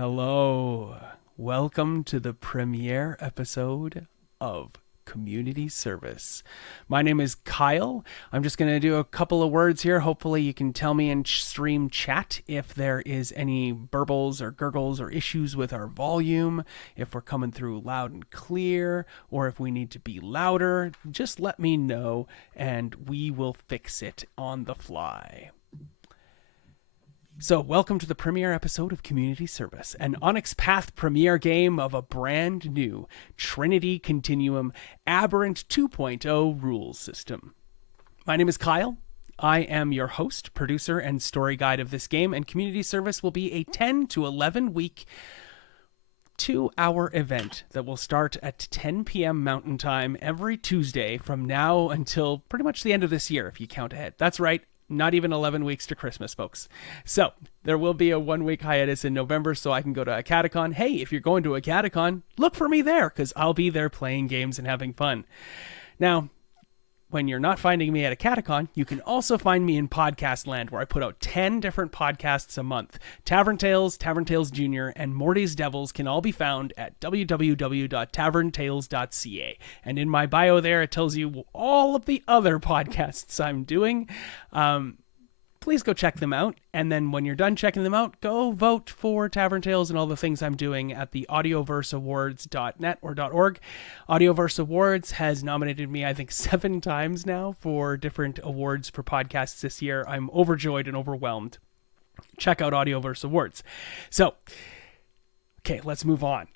Hello. Welcome to the premiere episode of Community Service. My name is Kyle. I'm just going to do a couple of words here. Hopefully, you can tell me in stream chat if there is any burbles or gurgles or issues with our volume, if we're coming through loud and clear, or if we need to be louder. Just let me know and we will fix it on the fly. So, welcome to the premiere episode of Community Service, an Onyx Path premiere game of a brand new Trinity Continuum Aberrant 2.0 rules system. My name is Kyle. I am your host, producer, and story guide of this game, and Community Service will be a 10 to 11 week 2-hour event that will start at 10 p.m. Mountain Time every Tuesday from now until pretty much the end of this year, if you count ahead. That's right. Not even 11 weeks to Christmas, folks. So there will be a 1-week hiatus in November so I can go to a catacon. Hey, if you're going to a catacon, look for me there because I'll be there playing games and having fun. Now, when you're not finding me at a catacon, you can also find me in podcast land where I put out 10 different podcasts a month. Tavern Tales, Tavern Tales Jr., and Morty's Devils can all be found at www.taverntales.ca. And in my bio there, it tells you all of the other podcasts I'm doing. Please go check them out. And then when you're done checking them out, go vote for Tavern Tales and all the things I'm doing at the audioverseawards.net or .org. Audioverse Awards has nominated me, I think, 7 times now for different awards for podcasts this year. I'm overjoyed and overwhelmed. Check out Audioverse Awards. So, okay, let's move on,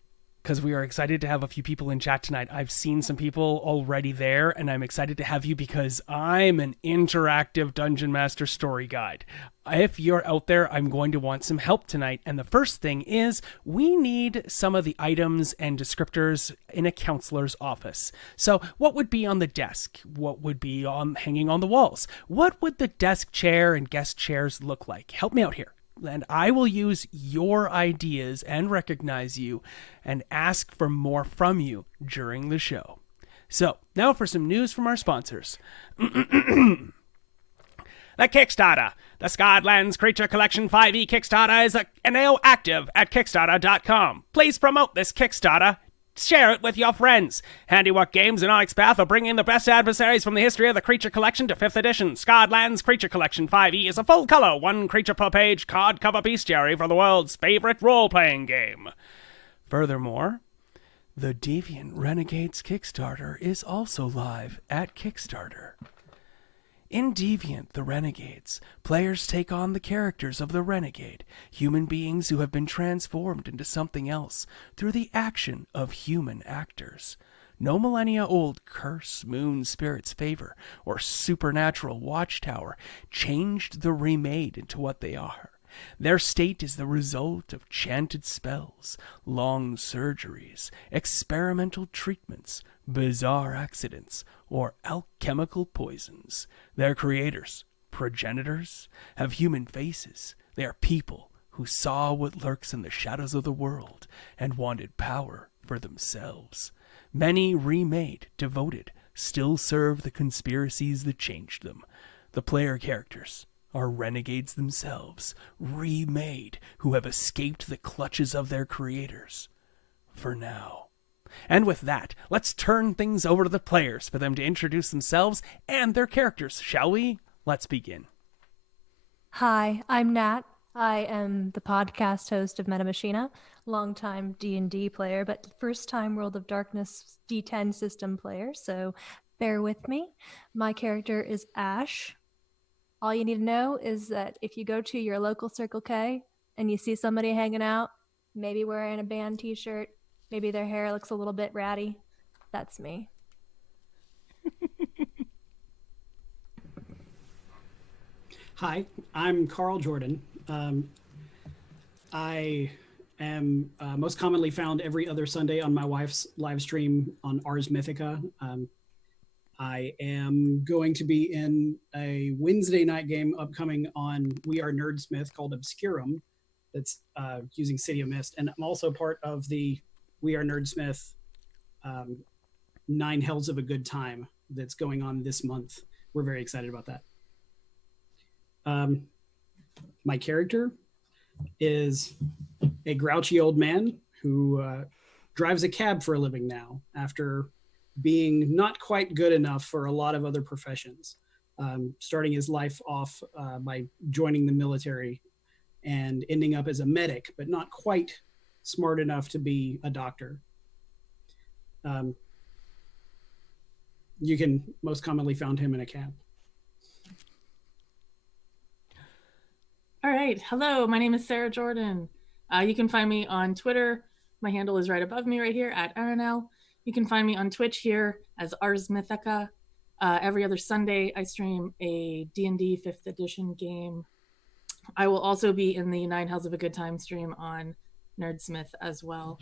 because we are excited to have a few people in chat tonight. I've seen some people already there, and I'm excited to have you because I'm an interactive Dungeon Master story guide. If you're out there, I'm going to want some help tonight, and the first thing is we need some of the items and descriptors in a counselor's office. So what would be on the desk? What would be hanging on the walls? What would the desk chair and guest chairs look like? Help me out here. And I will use your ideas and recognize you and ask for more from you during the show. So, now for some news from our sponsors. The Kickstarter. The Scarlands Creature Collection 5e Kickstarter is now active at Kickstarter.com. Please promote this Kickstarter. Share it with your friends. Handiwork Games and Onyx Path are bringing the best adversaries from the history of the Creature Collection to 5th edition. Scarlands Creature Collection 5e is a full-color, 1 creature per page card cover bestiary for the world's favorite role-playing game. Furthermore, the Deviant Renegades Kickstarter is also live at Kickstarter. In Deviant the Renegades, players take on the characters of the Renegade, human beings who have been transformed into something else through the action of human actors. No millennia-old curse, moon, spirit's favor, or supernatural watchtower changed the remade into what they are. Their state is the result of chanted spells, long surgeries, experimental treatments, bizarre accidents, or alchemical poisons. Their creators, progenitors, have human faces. They are people who saw what lurks in the shadows of the world and wanted power for themselves. Many remade, devoted, still serve the conspiracies that changed them. The player characters are renegades themselves, remade, who have escaped the clutches of their creators. For now. And with that, let's turn things over to the players for them to introduce themselves and their characters, shall we? Let's begin. Hi, I'm Nat. I am the podcast host of Meta Machina, longtime D&D player, but first-time World of Darkness D10 system player, so bear with me. My character is Ash. All you need to know is that if you go to your local Circle K and you see somebody hanging out, maybe wearing a band t-shirt, maybe their hair looks a little bit ratty, that's me. Hi, I'm Carl Jordan. I am most commonly found every other Sunday on my wife's live stream on Ars Mythica. I am going to be in a Wednesday night game upcoming on We Are Nerdsmith called Obscurum that's using City of Mist. And I'm also part of the We Are Nerdsmith 9 Hells of a Good Time that's going on this month. We're very excited about that. My character is a grouchy old man who drives a cab for a living now after being not quite good enough for a lot of other professions, starting his life off by joining the military and ending up as a medic, but not quite smart enough to be a doctor. You can most commonly found him in a cab. All right. Hello, my name is Sarah Jordan. You can find me on Twitter. My handle is right above me right here at Aberrant. You can find me on Twitch here as Ars Mythica. Every other Sunday, I stream a D&D 5th edition game. I will also be in the 9 Hells of a Good Time stream on Nerdsmith as well.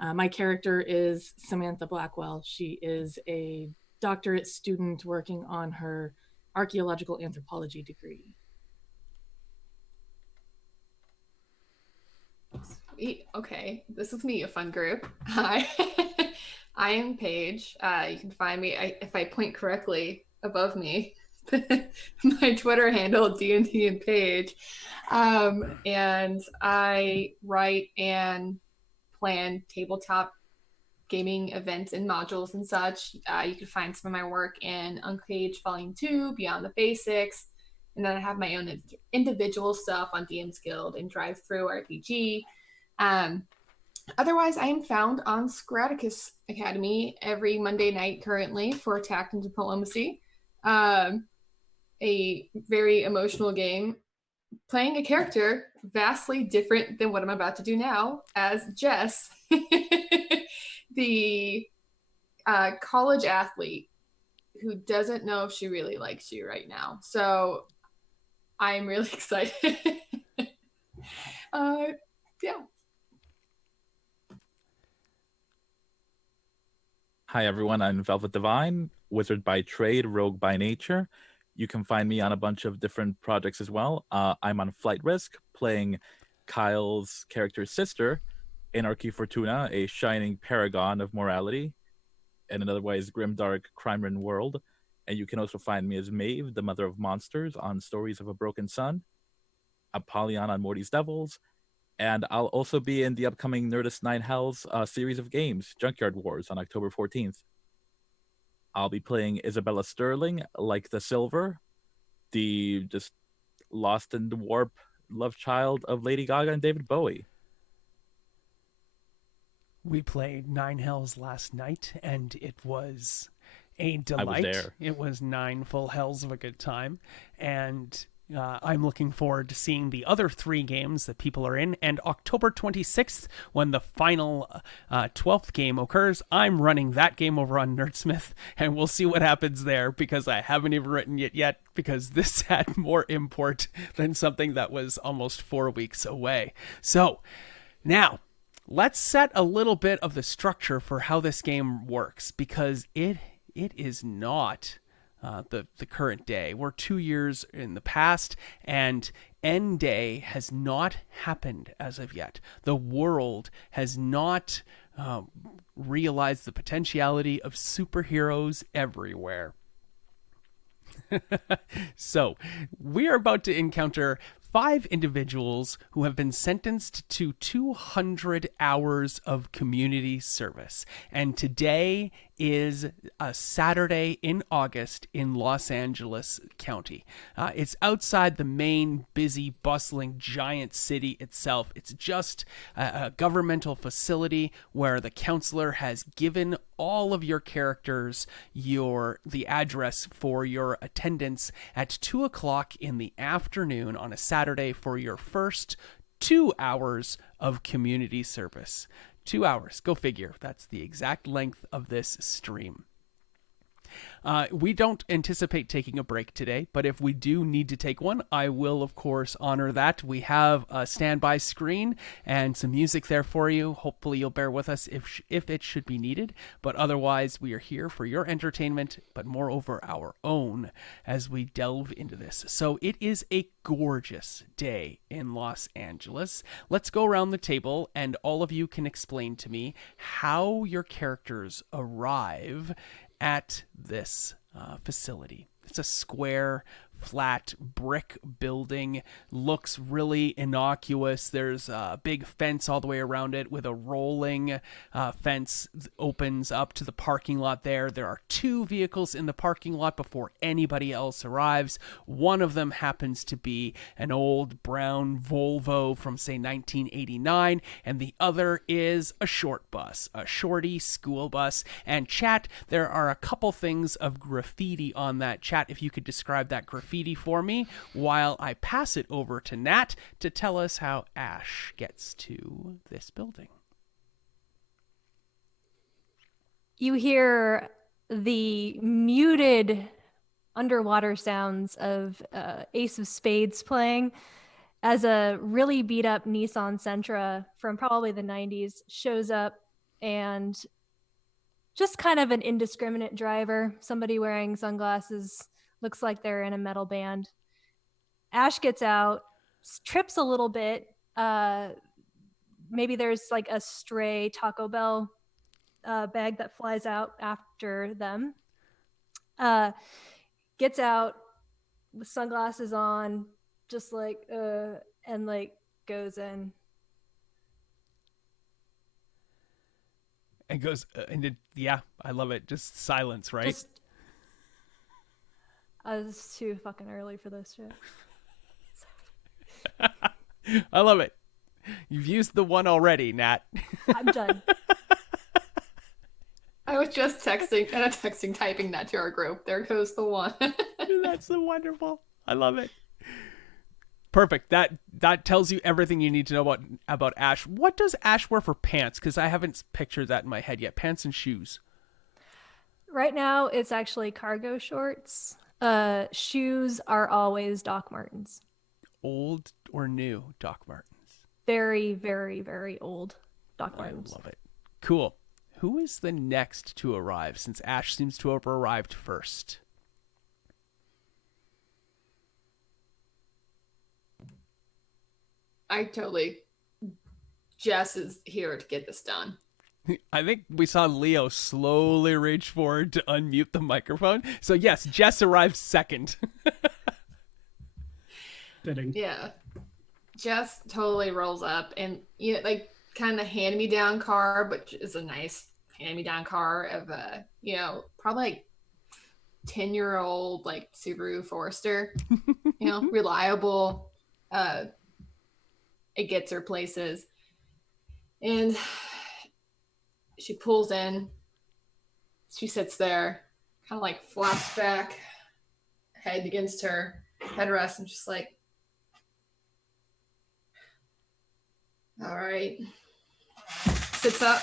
My character is Samantha Blackwell. She is a doctorate student working on her archaeological anthropology degree. Sweet. Okay, this is me, a fun group. Hi, I am Paige. You can find me if I point correctly above me. My Twitter handle D&D and Paige, and I write and plan tabletop gaming events and modules and such. You can find some of my work in Uncaged Volume 2, Beyond the Basics, and then I have my own individual stuff on DM's Guild and Drive Through RPG. Otherwise, I am found on Scraticus Academy every Monday night currently for Tact and Diplomacy, a very emotional game, playing a character vastly different than what I'm about to do now as Jess, the college athlete who doesn't know if she really likes you right now. So I'm really excited. Yeah. Hi, everyone. I'm Velvet Divine, wizard by trade, rogue by nature. You can find me on a bunch of different projects as well. I'm on Flight Risk, playing Kyle's character's sister, Anarchy Fortuna, a shining paragon of morality, and in other ways, grimdark, crime-ridden world. And you can also find me as Maeve, the mother of monsters, on Stories of a Broken Sun, Apollyon on Morty's Devils, and I'll also be in the upcoming Nerdist 9 Hells series of games, Junkyard Wars, on October 14th. I'll be playing Isabella Sterling, like the Silver, the just lost in the warp love child of Lady Gaga and David Bowie. We played 9 Hells last night, and it was a delight. I was there. It was 9 full hells of a good time, and I'm looking forward to seeing the other 3 games that people are in. And October 26th, when the final 12th game occurs, I'm running that game over on Nerdsmith, and we'll see what happens there, because I haven't even written it yet, because this had more import than something that was almost 4 weeks away. So now let's set a little bit of the structure for how this game works, because it is not the current day. We're 2 years in the past, and End Day has not happened as of yet. The world has not realized the potentiality of superheroes everywhere. So, we are about to encounter 5 individuals who have been sentenced to 200 hours of community service. And today is a Saturday in August in Los Angeles County. It's outside the main, busy, bustling, giant city itself. It's just a governmental facility where the counselor has given all of your characters the address for your attendance at 2 o'clock in the afternoon on a Saturday for your first 2 hours of community service. 2 hours, go figure. That's the exact length of this stream. We don't anticipate taking a break today, but if we do need to take one, I will, of course, honor that. We have a standby screen and some music there for you. Hopefully you'll bear with us if it should be needed, but otherwise we are here for your entertainment, but moreover our own as we delve into this. So it is a gorgeous day in Los Angeles. Let's go around the table and all of you can explain to me how your characters arrive at this facility. It's a square flat brick building. Looks really innocuous. There's a big fence all the way around it with a rolling fence opens up to the parking lot there. There are 2 vehicles in the parking lot before anybody else arrives. One of them happens to be an old brown Volvo from, say, 1989, and the other is a short bus, a shorty school bus. And chat, there are a couple things of graffiti on that. Chat, if you could describe that graffiti for me while I pass it over to Nat to tell us how Ash gets to this building. You hear the muted underwater sounds of Ace of Spades playing as a really beat up Nissan Sentra from probably the 90s shows up, and just kind of an indiscriminate driver, somebody wearing sunglasses, looks like they're in a metal band. Ash gets out, trips a little bit. Maybe there's like a stray Taco Bell bag that flies out after them. Gets out with sunglasses on, just like, and like goes in. And goes, yeah, I love it. Just silence, right? It's too fucking early for this shit. I love it. You've used the one already, Nat. I'm done. I was just typing that to our group. There goes the one. That's so wonderful. I love it. Perfect. That tells you everything you need to know about Ash. What does Ash wear for pants? Because I haven't pictured that in my head yet. Pants and shoes. Right now, it's actually cargo shorts. Shoes are always Doc Martens. Old or new Doc Martens? Very, very, very old Doc Martens. I love it. Cool. Who is the next to arrive, since Ash seems to have arrived first? Jess is here to get this done. I think we saw Leo slowly reach forward to unmute the microphone. So yes, Jess arrived second. Fitting. Yeah. Jess totally rolls up, and like kind of hand-me-down car, but is a nice hand-me-down car of a, probably like 10-year-old like Subaru Forester. Reliable. It gets her places. And she pulls in. She sits there, kind of like flops back, head against her headrest, and just like, all right. Sits up,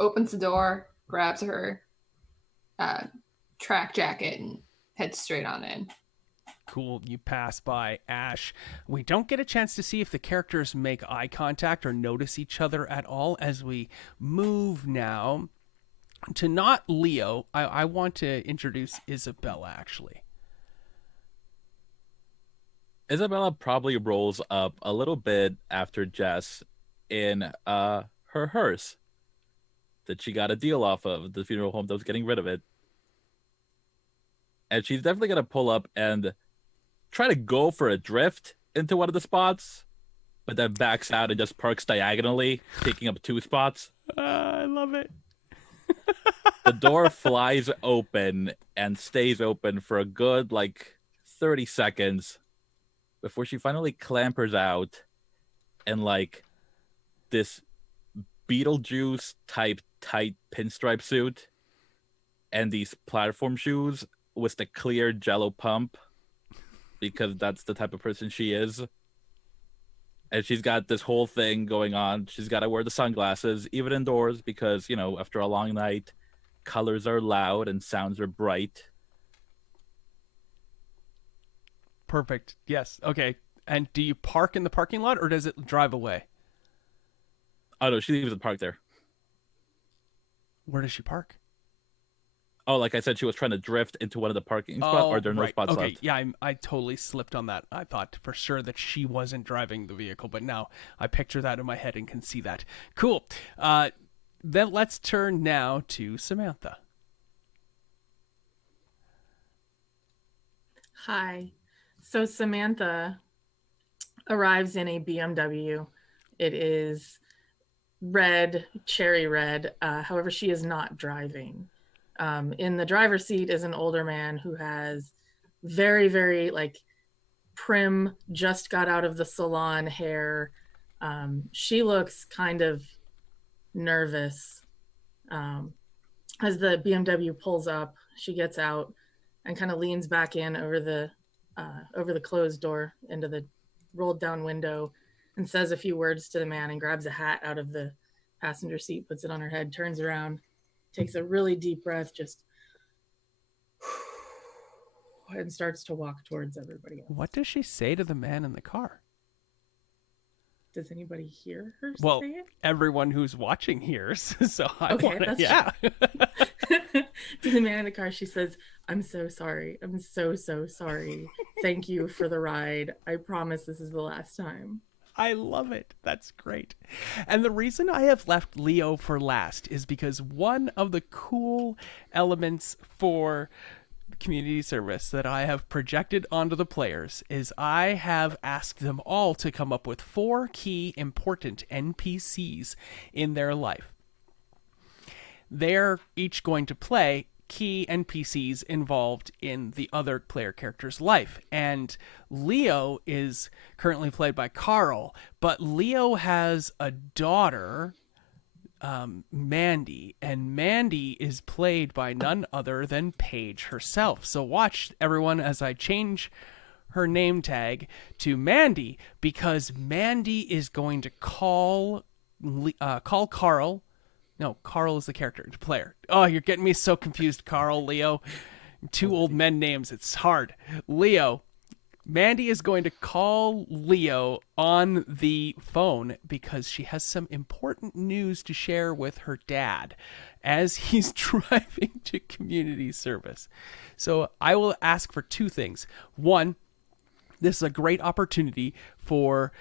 opens the door, grabs her track jacket, and heads straight on in. Cool. You pass by Ash. We don't get a chance to see if the characters make eye contact or notice each other at all as we move now to not Leo. I want to introduce Isabella, actually. Isabella probably rolls up a little bit after Jess in her hearse that she got a deal off of the funeral home that was getting rid of it. And she's definitely going to pull up and try to go for a drift into one of the spots, but then backs out and just parks diagonally, taking up 2 spots. I love it. The door flies open and stays open for a good, 30 seconds before she finally clampers out in, this Beetlejuice-type tight pinstripe suit and these platform shoes with the clear Jell-O pump, because that's the type of person she is. And she's got this whole thing going on. She's got to wear the sunglasses, even indoors, because, after a long night, colors are loud and sounds are bright. Perfect. Yes. Okay. And do you park in the parking lot, or does it drive away? Oh, no, she leaves the park there. Where does she park? Oh, like I said, she was trying to drift into one of the parking spots, or there are no spots left. Yeah, I totally slipped on that. I thought for sure that she wasn't driving the vehicle, but now I picture that in my head and can see that. Cool. Then let's turn now to Samantha. Hi. So Samantha arrives in a BMW. It is red, cherry red. However, she is not driving. In the driver's seat is an older man who has very, very like prim, just got out of the salon hair. She looks kind of nervous. As the BMW pulls up, she gets out and kind of leans back in over the closed door into the rolled down window and says a few words to the man and grabs a hat out of the passenger seat, puts it on her head, turns around, takes a really deep breath, just and starts to walk towards everybody else. What does she say to the man in the car? Does anybody hear her Well, say it? everyone who's watching hears. So I Okay, want to, that's yeah. To the man in the car, she says, "I'm so sorry. I'm so sorry. Thank you for the ride. I promise this is the last time." I love it. That's great. And the reason I have left Leo for last is because one of the cool elements for community service that I have projected onto the players is I have asked them all to come up with 4 key important NPCs in their life. They're each going to play key NPCs involved in the other player character's life. And Leo is currently played by Carl, but Leo has a daughter, Mandy, and Mandy is played by none other than Paige herself. So watch, everyone, as I change her name tag to Mandy, because Mandy is going to call Carl. No, Carl is the character, the player. Oh, you're getting me so confused, Carl, Leo. 2 old men names. It's hard. Leo. Mandy is going to call Leo on the phone because she has some important news to share with her dad as he's driving to community service. So I will ask for 2 things. 1, this is a great opportunity for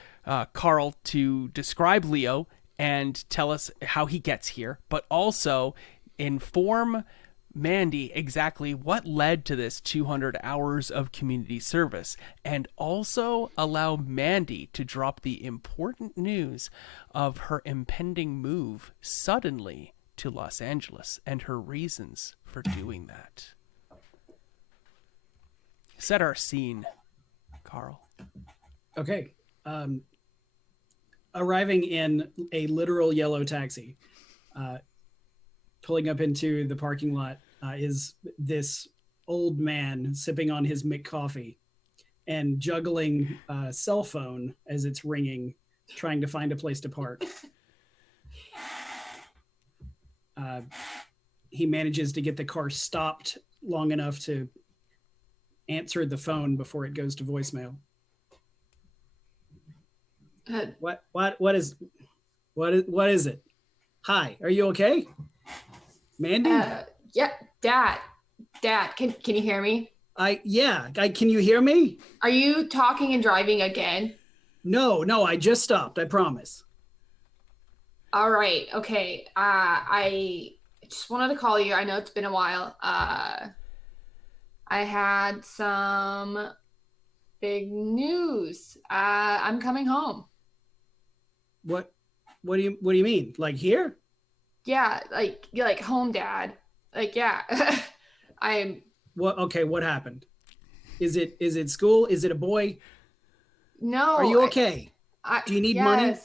Carl to describe Leo and tell us how he gets here, but also inform Mandy exactly what led to this 200 hours of community service, and also allow Mandy to drop the important news of her impending move suddenly to Los Angeles and her reasons for doing that. Set our scene, Carl. Okay. Arriving in a literal yellow taxi, pulling up into the parking lot, is this old man sipping on his McCoffee and juggling a cell phone as it's ringing, trying to find a place to park. He manages to get the car stopped long enough to answer the phone before it goes to voicemail. What is it? Hi, are you okay? Mandy? Yeah, Dad, can you hear me? Can you hear me? Are you talking and driving again? No, I just stopped, I promise. All right, okay. I just wanted to call you. I know it's been a while. I had some big news. I'm coming home. What do you mean? Like here? Yeah, like home, Dad. Like, yeah. I'm. What? Okay, what happened? Is it school? Is it a boy? No. Are you okay? Do you need money?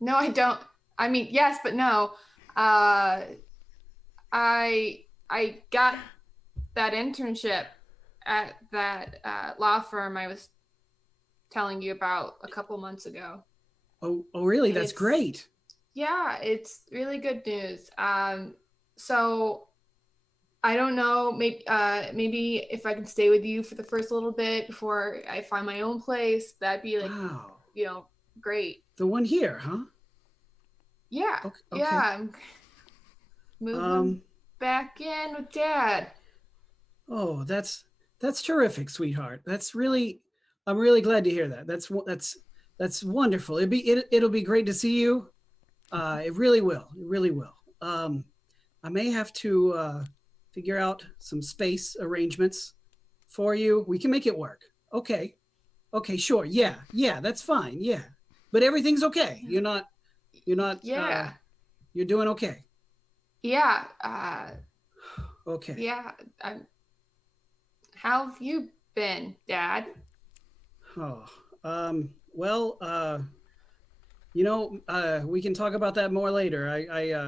No, I don't. I mean, yes, but no. I got that internship at that law firm I was telling you about a couple months ago. Oh, really? That's great. Yeah, it's really good news. So I don't know, maybe if I can stay with you for the first little bit before I find my own place, that'd be like, wow. Great. The one here, huh? Yeah. Okay. Yeah. I'm moving back in with Dad. Oh, that's terrific, sweetheart. I'm really glad to hear that. That's wonderful. It'll be great to see you. It really will. It really will. I may have to figure out some space arrangements for you. We can make it work. Okay. Okay, sure. Yeah, that's fine. Yeah, but everything's okay. You're not. Yeah. You're doing okay. Yeah. Okay. Yeah. How have you been, Dad? Oh, well, we can talk about that more later.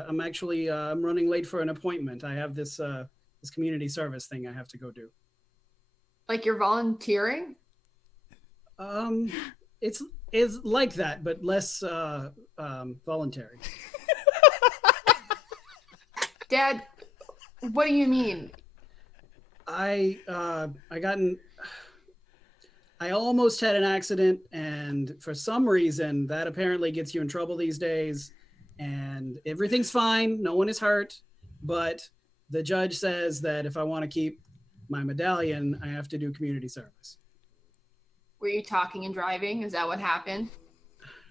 I'm actually, I'm running late for an appointment. I have this community service thing I have to go do. Like you're volunteering? It's like that, but less voluntary. Dad, what do you mean? I almost had an accident, and for some reason that apparently gets you in trouble these days, and everything's fine, no one is hurt, but the judge says that if I want to keep my medallion, I have to do community service. Were you talking and driving? Is that what happened?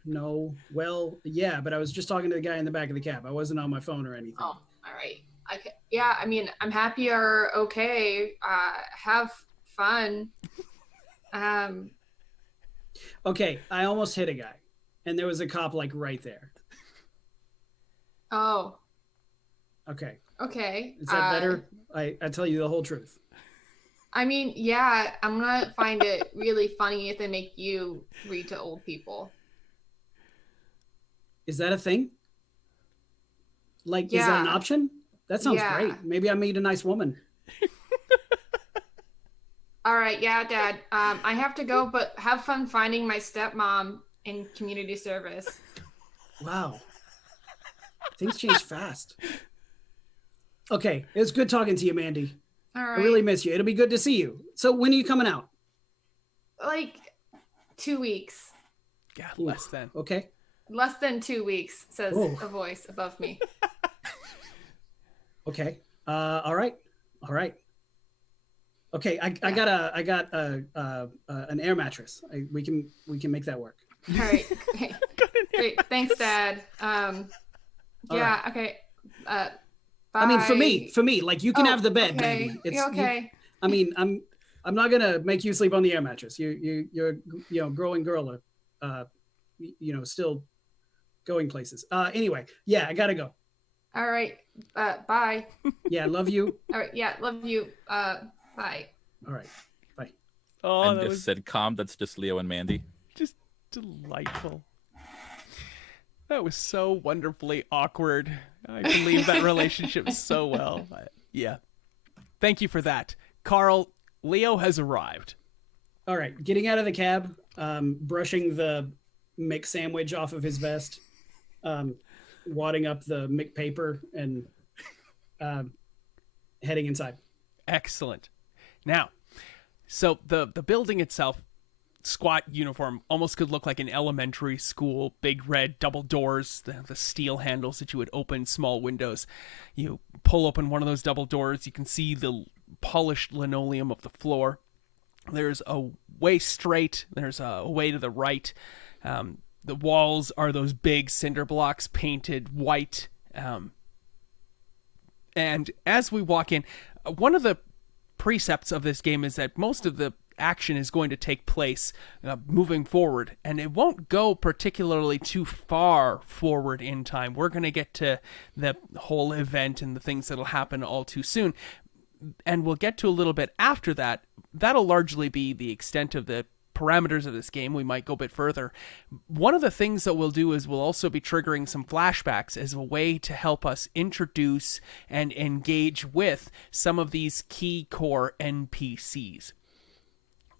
No, well, yeah, but I was just talking to the guy in the back of the cab. I wasn't on my phone or anything. Oh, all right. Yeah, I mean, I'm happy you're okay. Have fun. Okay, I almost hit a guy, and there was a cop like right there. Oh. Okay. Okay. Is that better? I tell you the whole truth. I mean, yeah, I'm gonna find it really funny if they make you read to old people. Is that a thing? Like, is that an option? That sounds great. Maybe I meet a nice woman. All right, yeah, Dad. I have to go, but have fun finding my stepmom in community service. Wow. Things change fast. Okay, it was good talking to you, Mandy. All right. I really miss you. It'll be good to see you. So when are you coming out? Like 2 weeks. Yeah, less than. Okay. Less than 2 weeks, says a voice above me. Okay. All right. Okay. I got an air mattress. We can make that work. All right. Okay. Great. Thanks, Dad. Yeah. Right. Okay. Bye. I mean, for me, like you can have the bed, okay. baby. It's okay. I mean, I'm not gonna make you sleep on the air mattress. You're growing girl, still going places. Anyway, yeah, I gotta go. All right. Bye. Yeah, love you. All right. Yeah, love you. Bye. All right. Bye. Oh, and that this sitcom that's just Leo and Mandy. Just delightful. That was so wonderfully awkward. I believe that relationship so well. Yeah. Thank you for that. Carl, Leo has arrived. All right. Getting out of the cab, brushing the Mick sandwich off of his vest, wadding up the Mick paper, and heading inside. Excellent. Now, so the building itself, squat uniform, almost could look like an elementary school. Big red double doors, the steel handles that you would open, small windows. You pull open one of those double doors, you can see the polished linoleum of the floor. There's a way straight, there's a way to the right. The walls are those big cinder blocks painted white. And as we walk in, one of the precepts of this game is that most of the action is going to take place moving forward, and it won't go particularly too far forward in time. We're going to get to the whole event and the things that'll happen all too soon, and we'll get to a little bit after that. That'll largely be the extent of the parameters of this game. We might go a bit further. One of the things that we'll do is we'll also be triggering some flashbacks as a way to help us introduce and engage with some of these key core NPCs.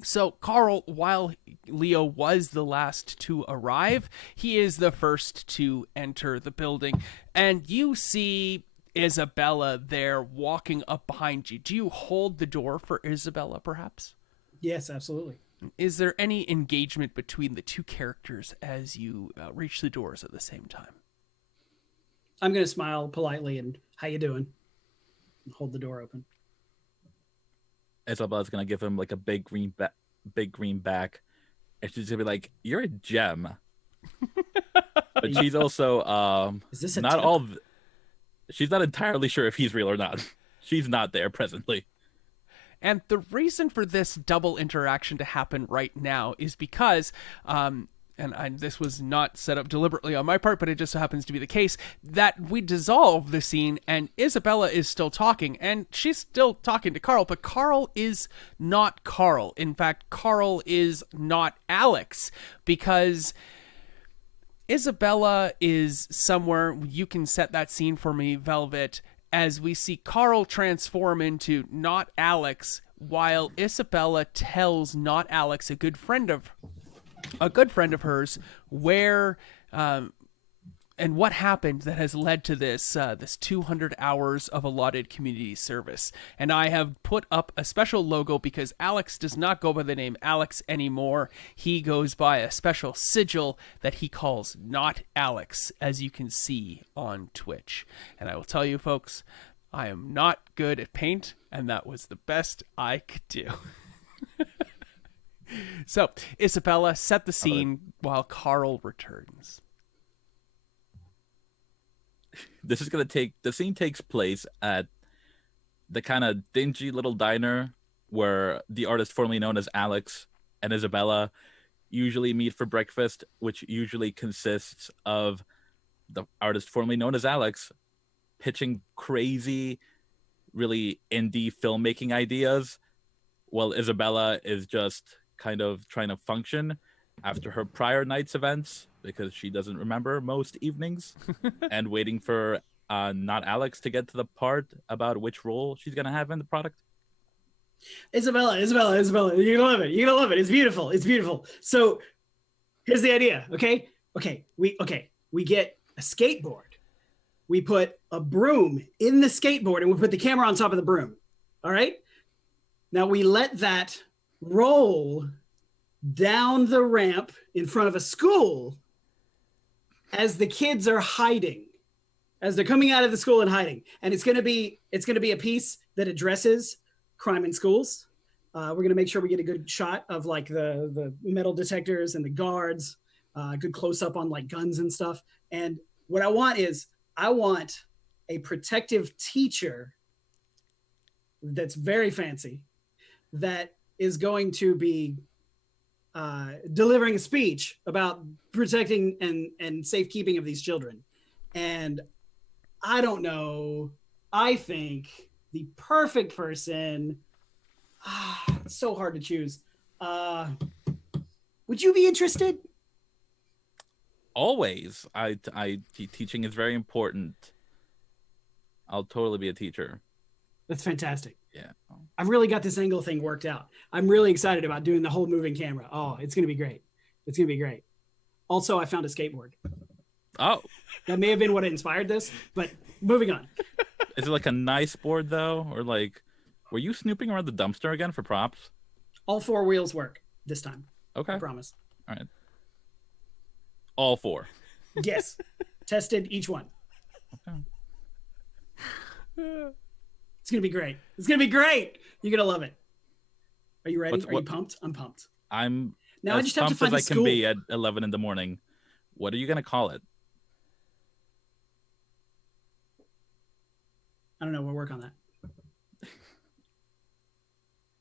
So, Carl, while Leo was the last to arrive, he is the first to enter the building, and you see Isabella there walking up behind you. Do you hold the door for Isabella, perhaps? Yes, absolutely. Is there any engagement between the two characters as you reach the doors at the same time? I'm going to smile politely and, how you doing? And hold the door open. Isabella's gonna give him like a big green back, and she's gonna be like, "You're a gem." But she's also Is this a not tip? all. She's not entirely sure if he's real or not. She's not there presently. And the reason for this double interaction to happen right now is because, this was not set up deliberately on my part, but it just so happens to be the case, that we dissolve the scene and Isabella is still talking, and she's still talking to Carl, but Carl is not Carl. In fact, Carl is not Alex, because Isabella is somewhere. You can set that scene for me, Velvet, as we see Carl transform into not Alex, while Isabella tells not Alex, a good friend of hers, where and what happened that has led to this 200 hours of allotted community service. And I have put up a special logo because Alex does not go by the name Alex anymore. He goes by a special sigil that he calls Not Alex, as you can see on Twitch. And I will tell you, folks, I am not good at paint, and that was the best I could do. So, Isabella, set the scene while Carl returns. This is the scene takes place at the kind of dingy little diner where the artist formerly known as Alex and Isabella usually meet for breakfast, which usually consists of the artist formerly known as Alex pitching crazy, really indie filmmaking ideas, while Isabella is just kind of trying to function after her prior night's events, because she doesn't remember most evenings, and waiting for not Alex to get to the part about which role she's going to have in the product. Isabella, you're gonna love it. You're gonna love it. It's beautiful. It's beautiful. So here's the idea. Okay. We get a skateboard. We put a broom in the skateboard and we put the camera on top of the broom. All right. Now we let that roll down the ramp in front of a school as the kids are hiding, as they're coming out of the school and hiding. And it's going to be a piece that addresses crime in schools. We're going to make sure we get a good shot of like the metal detectors and the guards, good close up on like guns and stuff. And what I want is a protective teacher that's very fancy, that is going to be delivering a speech about protecting and safekeeping of these children. And I don't know, I think the perfect person, it's so hard to choose. Would you be interested? Always. Teaching is very important. I'll totally be a teacher. That's fantastic. Yeah. I've really got this angle thing worked out. I'm really excited about doing the whole moving camera. Oh, it's going to be great. It's going to be great. Also, I found a skateboard. Oh. That may have been what inspired this, but moving on. Is it like a nice board though? Or like, were you snooping around the dumpster again for props? All four wheels work this time. Okay. I promise. All right. All four. Yes. Tested each one. Okay. It's going to be great. It's going to be great. You're going to love it. Are you ready? Are you pumped? I'm pumped. I'm now as I just have to pumped find as a I school. can be at 11 in the morning. What are you going to call it? I don't know. We'll work on that.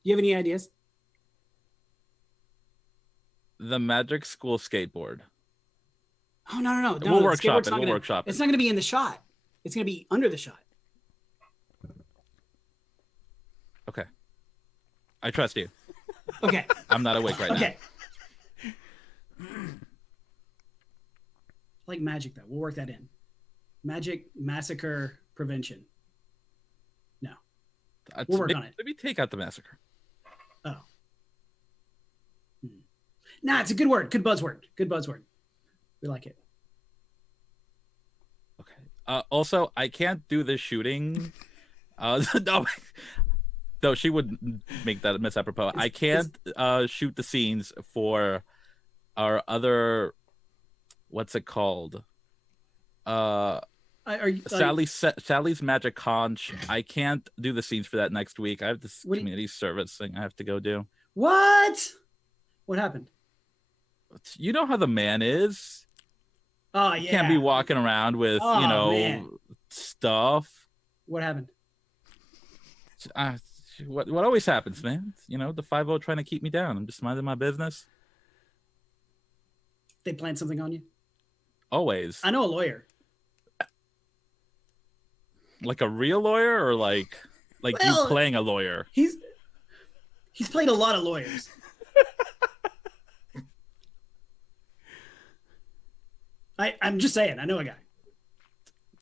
You have any ideas? The Magic School Skateboard. Oh, no. We'll workshop it. We'll workshop it. It's not going to be in the shot. It's going to be under the shot. Okay. I trust you. Okay. I'm not awake right now. Okay. Like magic, though. We'll work that in. Magic massacre prevention. No. We'll work on it. Maybe take out the massacre. Oh. Nah, it's a good word. Good buzzword. Good buzzword. We like it. Okay. Also, I can't do this shooting. No, she would make that misapropos. I can't shoot the scenes for our other, what's it called? Sally's Magic Conch. I can't do the scenes for that next week. I have this community service thing I have to go do. What? What happened? You know how the man is. Oh, yeah. You can't be walking around with, man, stuff. What happened? What always happens, man? You know, the 5-0 trying to keep me down. I'm just minding my business. They planned something on you? Always. I know a lawyer. Like a real lawyer, or like Well, you playing a lawyer? He's played a lot of lawyers. I'm just saying, I know a guy.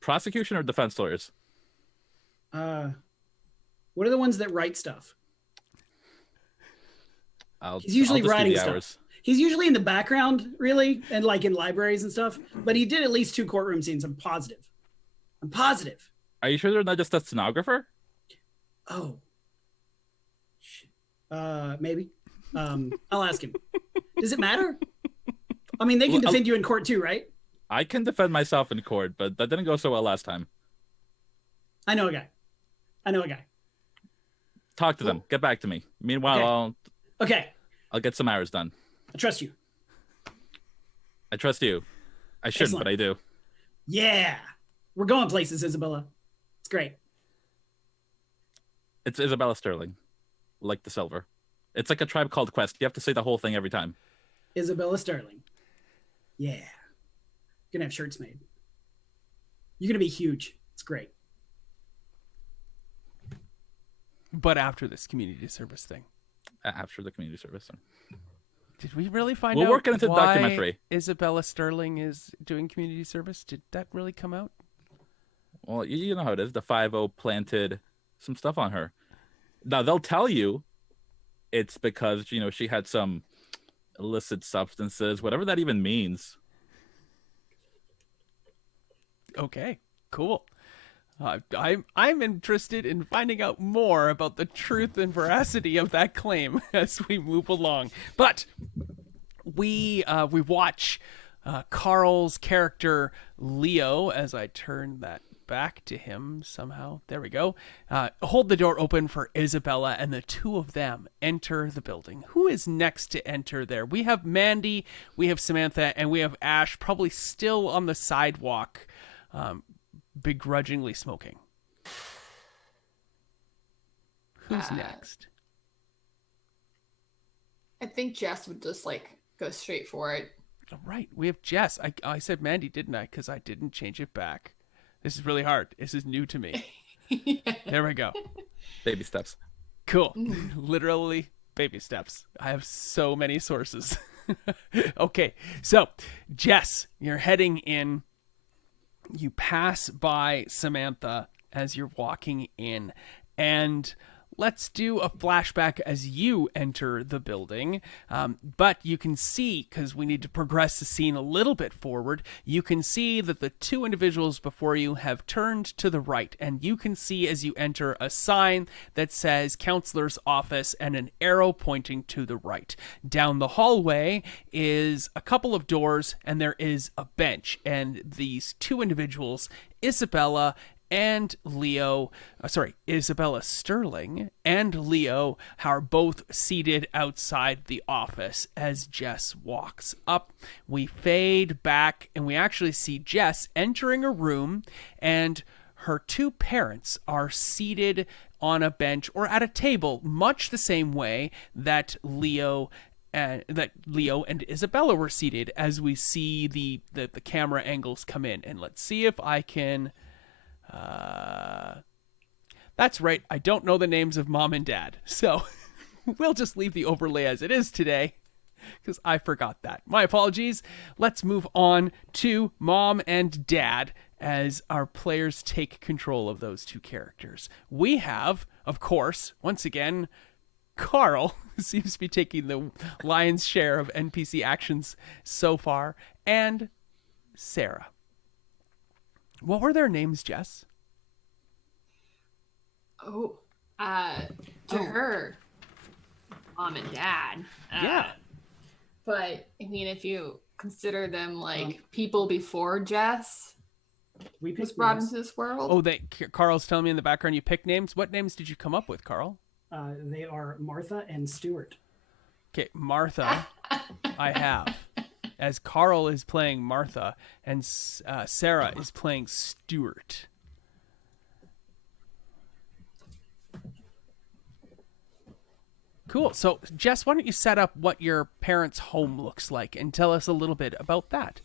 Prosecution or defense lawyers? What are the ones that write stuff? He's I'll usually just do writing the stuff. hours. He's usually in the background, really, and like in libraries and stuff. But he did at least 2 courtroom scenes. I'm positive. Are you sure they're not just a stenographer? Oh. Maybe. I'll ask him. Does it matter? I mean, they can defend you in court too, right? I can defend myself in court, but that didn't go so well last time. I know a guy. Talk to them. Get back to me. Meanwhile, Okay. I'll get some hours done. I trust you. I trust you. I shouldn't, Excellent. but I do. Yeah. We're going places, Isabella. It's great. It's Isabella Sterling, like the silver. It's like a Tribe Called Quest. You have to say the whole thing every time. Isabella Sterling. Yeah. Gonna have shirts made. You're gonna be huge. It's great. But after this community service thing. After the community service. Did we really find We'll out work into the why documentary. Isabella Sterling is doing community service? Did that really come out? Well, you know how it is. The 5-0 planted some stuff on her. Now, they'll tell you it's because, you know, she had some illicit substances, whatever that even means. Okay, cool. I'm interested in finding out more about the truth and veracity of that claim as we move along. But we watch Carl's character Leo, as I turn that back to him somehow. There we go. Hold the door open for Isabella, and the two of them enter the building. Who is next to enter there? We have Mandy, we have Samantha, and we have Ash, probably still on the sidewalk, begrudgingly smoking. Who's next? I think Jess would just like go straight for it. All right, we have Jess. I said Mandy, didn't I? Because I didn't change it back. This is really hard. This is new to me. Yeah. There we go. Baby steps. Cool. Literally baby steps. I have so many sources. Okay, so Jess, you're heading in. You pass by Samantha as you're walking in, and let's do a flashback as you enter the building. But you can see, because we need to progress the scene a little bit forward, you can see that the two individuals before you have turned to the right, and you can see as you enter a sign that says Counselor's Office and an arrow pointing to the right. Down the hallway is a couple of doors, and there is a bench, and these two individuals, Isabella Sterling and Leo are both seated outside the office as Jess walks up. We fade back and we actually see Jess entering a room, and her two parents are seated on a bench or at a table, much the same way that Leo and Isabella were seated, as we see the camera angles come in. And let's see if I can... that's right. I don't know the names of mom and dad, so we'll just leave the overlay as it is today because I forgot that. My apologies. Let's move on to mom and dad as our players take control of those two characters. We have, of course, once again, Carl, who seems to be taking the lion's share of NPC actions so far, and Sarah. What were their names, Jess? Her mom and dad. Yeah. But I mean, if you consider them like people before Jess We was picked brought names. into this world. Oh, Carl's telling me in the background you picked names. What names did you come up with, Carl? They are Martha and Stuart. Okay, Martha, I have. As Carl is playing Martha, and Sarah is playing Stuart. Cool. So, Jess, why don't you set up what your parents' home looks like and tell us a little bit about that?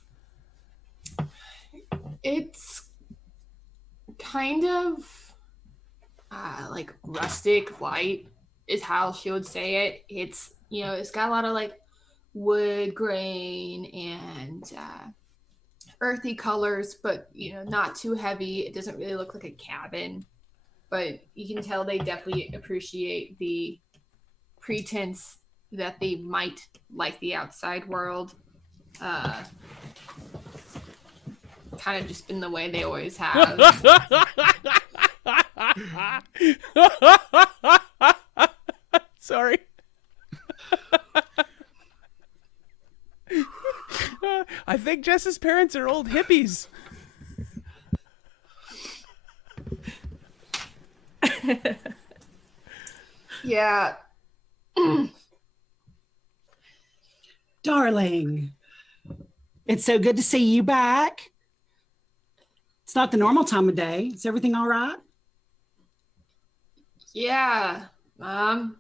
It's kind of like rustic light is how she would say it. It's, it's got a lot of like wood grain and earthy colors, but not too heavy. It doesn't really look like a cabin, but you can tell they definitely appreciate the pretense that they might like the outside world. Kind of just been the way they always have. Sorry. I think Jess's parents are old hippies. Yeah. Darling, it's so good to see you back. It's not the normal time of day. Is everything all right? Yeah, Mom.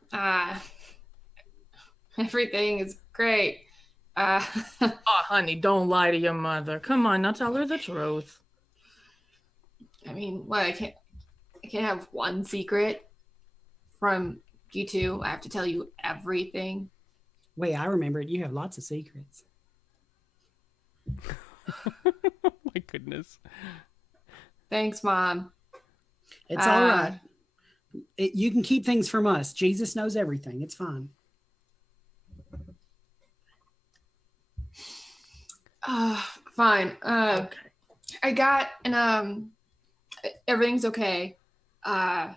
Everything is great. Oh, honey, don't lie to your mother. Come on, now tell her the truth. I mean, what, I can't have one secret from you two. I have to tell you everything. Wait, I remember it. You have lots of secrets. My goodness. Thanks, Mom. It's all right. You can keep things from us. Jesus knows everything. It's fine. Fine. Okay. I got everything's okay. Yeah,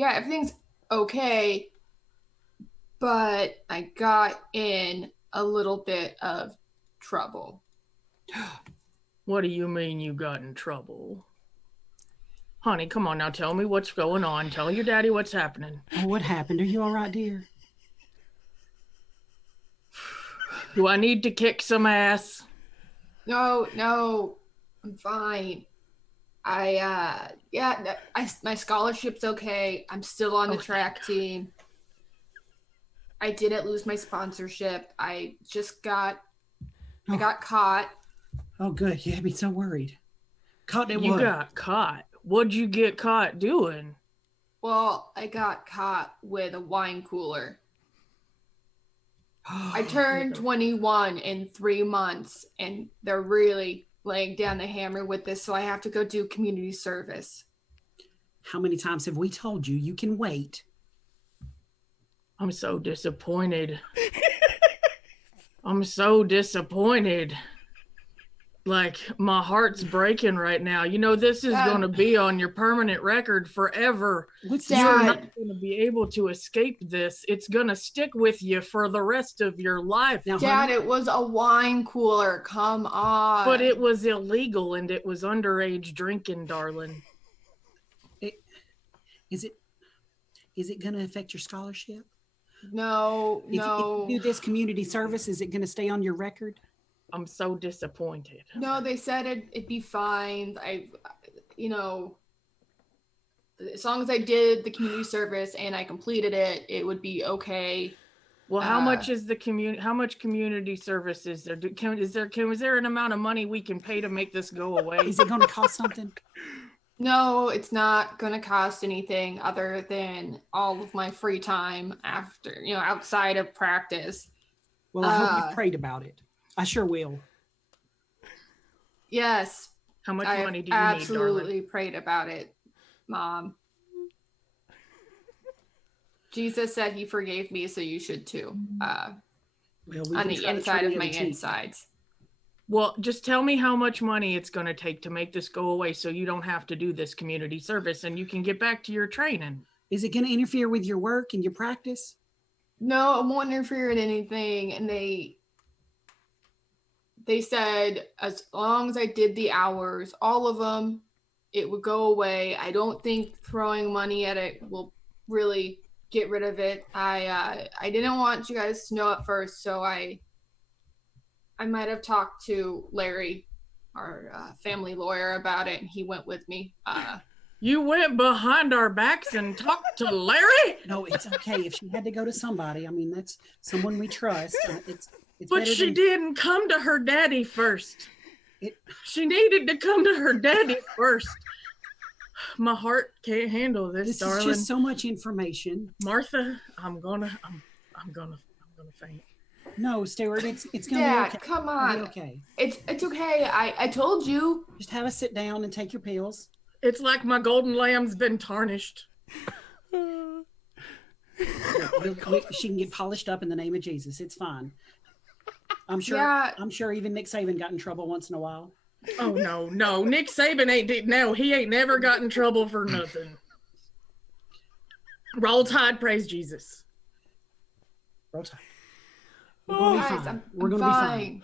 everything's okay, but I got in a little bit of trouble. What do you mean you got in trouble? Honey, come on now, tell me what's going on. Tell your daddy what's happening. Oh, what happened? Are you all right, dear? Do I need to kick some ass? No, I'm fine. My scholarship's okay. I'm still on the track team. I didn't lose my sponsorship. I got caught. Oh, good. You had me so worried. Caught it. You got caught. What'd you get caught doing? Well, I got caught with a wine cooler. I turned 21 in 3 months, and they're really laying down the hammer with this, so I have to go do community service. How many times have we told you you can wait? I'm so disappointed. I'm so disappointed. Like, my heart's breaking right now. This is going to be on your permanent record forever. What's You're that? not going to be able to escape this. It's going to stick with you for the rest of your life. Now, Dad, honey, it was a wine cooler. Come on. But it was illegal and it was underage drinking, darling. is it going to affect your scholarship? No. If you do this community service, is it going to stay on your record? I'm so disappointed. No, they said it'd be fine. As long as I did the community service and I completed it, it would be okay. Well, how much is how much community service is there? Is there an amount of money we can pay to make this go away? Is it going to cost something? No, it's not going to cost anything other than all of my free time after, outside of practice. Well, I hope you've prayed about it. I sure will. Yes. How much money do you absolutely need, darling? Prayed about it, Mom. Jesus said he forgave me, so you should too. On the inside of my insides. Well, just tell me how much money it's going to take to make this go away so you don't have to do this community service and you can get back to your training. Is it going to interfere with your work and your practice? No, it won't interfere in anything. And they said as long as I did the hours, all of them, it would go away. I don't think throwing money at it will really get rid of it. I didn't want you guys to know at first, so I might have talked to Larry, our family lawyer, about it, and he went with me. You went behind our backs and talked to Larry? No, it's okay. If she had to go to somebody, I mean, that's someone we trust. It's But better she than didn't come to her daddy first. it. She needed to come to her daddy first. My heart can't handle this, This darling. is just so much information. Martha, I'm gonna faint. No, Stewart, it's gonna Dad, be okay. come It'll on. be okay. It's okay. I told you. Just have us sit down and take your pills. It's like my golden lamb's been tarnished. She can get polished up in the name of Jesus. It's fine. I'm sure. Yeah. I'm sure even Nick Saban got in trouble once in a while. Oh no, Nick Saban he ain't never got in trouble for nothing. Roll Tide, praise Jesus. Roll Tide. We're gonna be Guys, fine. I'm We're gonna be fine.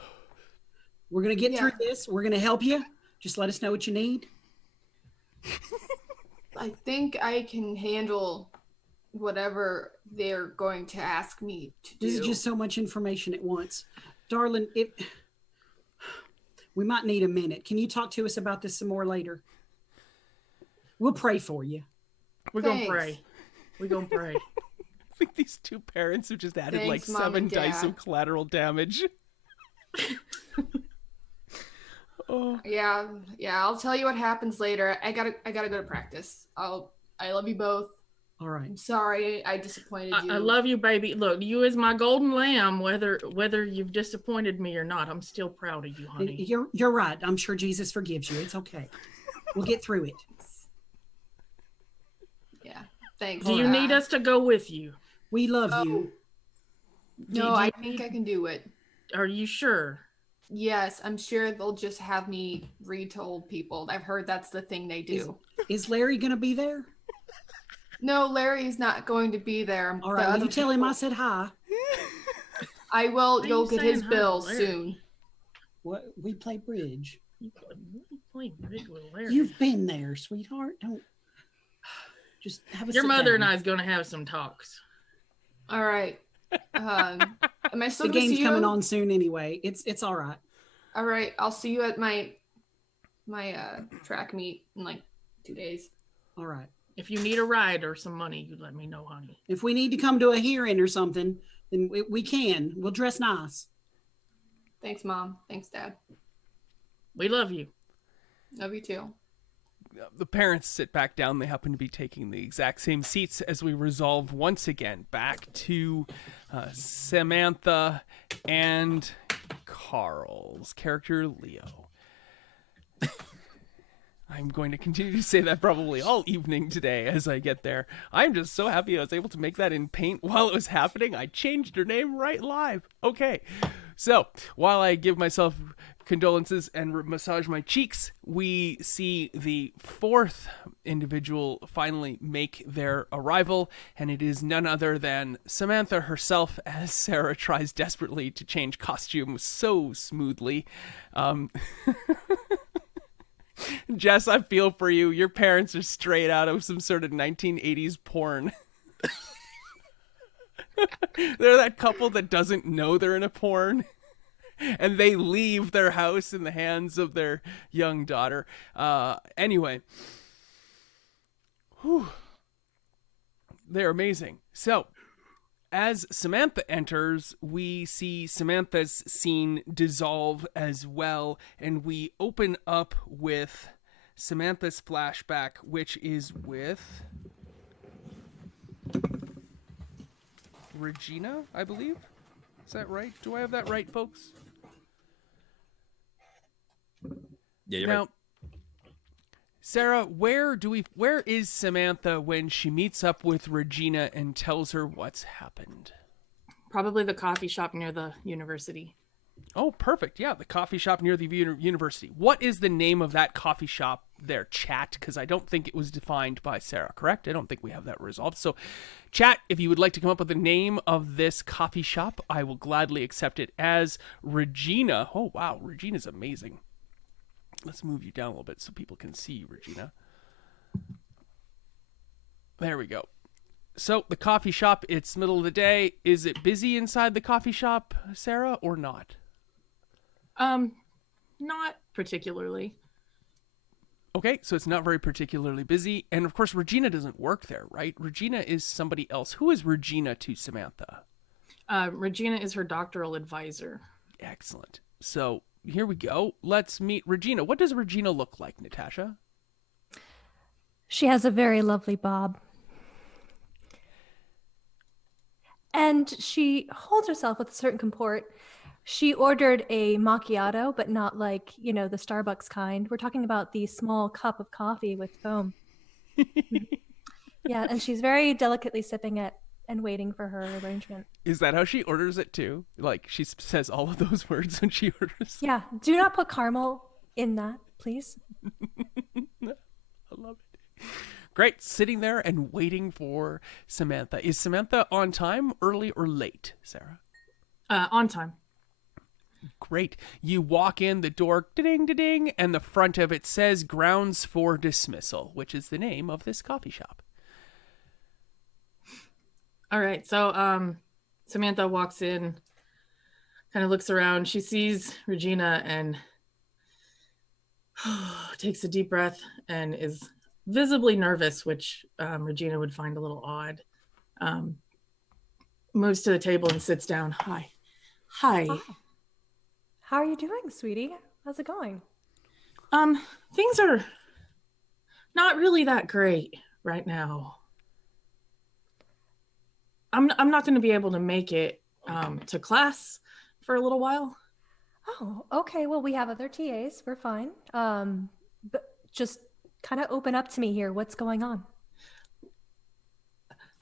We're gonna get through this. We're gonna help you. Just let us know what you need. I think I can handle whatever they're going to ask me to do. This is just so much information at once, darling. We might need a minute. Can you talk to us about this some more later? We'll pray for you. We're gonna pray. We're gonna pray. I think these two parents have just added Thanks, like Mom 7 and dice Dad. of collateral damage. Oh, Yeah, I'll tell you what happens later. I gotta go to practice. I love you both. All right. I'm sorry I disappointed you. I love you, baby. Look, you is my golden lamb. Whether you've disappointed me or not, I'm still proud of you, honey. You're right. I'm sure Jesus forgives you. It's okay. We'll get through it. Yeah, thanks. Do you need us to go with you? We love you. No, I think I can do it. Are you sure? Yes, I'm sure they'll just have me read to old people. I've heard that's the thing they do. Is Larry going to be there? No, Larry's not going to be there. All right. Will you tell him I said hi? I will. Why are You'll you get his saying hi to bill Larry? soon. What? We play bridge. You play bridge with Larry. You've been there, sweetheart. Don't just have a Your sit mother down. and I's gonna have some talks. All right. Am I still The gonna game's see you? coming on soon anyway. It's all right. All right. I'll see you at my track meet in like 2 days. All right. If you need a ride or some money, you let me know, honey. If we need to come to a hearing or something, then we can. We'll dress nice. Thanks, Mom. Thanks, Dad. We love you. Love you too. the parents sit back down. They happen to be taking the exact same seats as we resolve once again back to Samantha and Carl's character, Leo. I'm going to continue to say that probably all evening today as I get there. I'm just so happy I was able to make that in paint while it was happening. I changed her name right live. Okay. So while I give myself condolences and massage my cheeks, we see the fourth individual finally make their arrival, and it is none other than Samantha herself, as Sarah tries desperately to change costume so smoothly. Jess, I feel for you. Your parents are straight out of some sort of 1980s porn. They're that couple that doesn't know they're in a porn, and they leave their house in the hands of their young daughter. Anyway. Whew. They're amazing. So, as Samantha enters, we see Samantha's scene dissolve as well, and we open up with Samantha's flashback, which is with Regina, I believe. Is that right? Do I have that right, folks? Yeah, you're Now, right. Sarah, where is Samantha when she meets up with Regina and tells her what's happened? Probably the coffee shop near the university. Oh, perfect. Yeah, the coffee shop near the university. What is the name of that coffee shop there, chat? Because I don't think it was defined by Sarah, correct? I don't think we have that resolved. So, chat, if you would like to come up with the name of this coffee shop, I will gladly accept it as Regina. Oh, wow. Regina's amazing. Let's move you down a little bit so people can see Regina. There we go. So, the coffee shop, it's middle of the day. Is it busy inside the coffee shop, Sarah, or not? Not particularly. Okay, so it's not very particularly busy. And of course, Regina doesn't work there, right? Regina is somebody else. Who is Regina to Samantha? Regina is her doctoral advisor. Excellent. So here we go. Let's meet Regina. What does Regina look like, Natasha? She has a very lovely bob. And she holds herself with a certain comport. She ordered a macchiato, but not like, the Starbucks kind. We're talking about the small cup of coffee with foam. Yeah, and she's very delicately sipping it and waiting for her arrangement. Is that how she orders it too? Like she says all of those words when she orders? Yeah, do not put caramel in that, please. I love it. Great, sitting there and waiting for Samantha. Is Samantha on time, early, or late, Sarah? On time. Great. You walk in, the door, ding, ding, and the front of it says grounds for dismissal, which is the name of this coffee shop. All right. So Samantha walks in, kind of looks around. She sees Regina and takes a deep breath and is visibly nervous, which Regina would find a little odd. Moves to the table and sits down. Hi. How are you doing, sweetie? How's it going? Things are not really that great right now. I'm not going to be able to make it to class for a little while. Oh, okay. Well, we have other TAs. We're fine. But just kind of open up to me here. What's going on?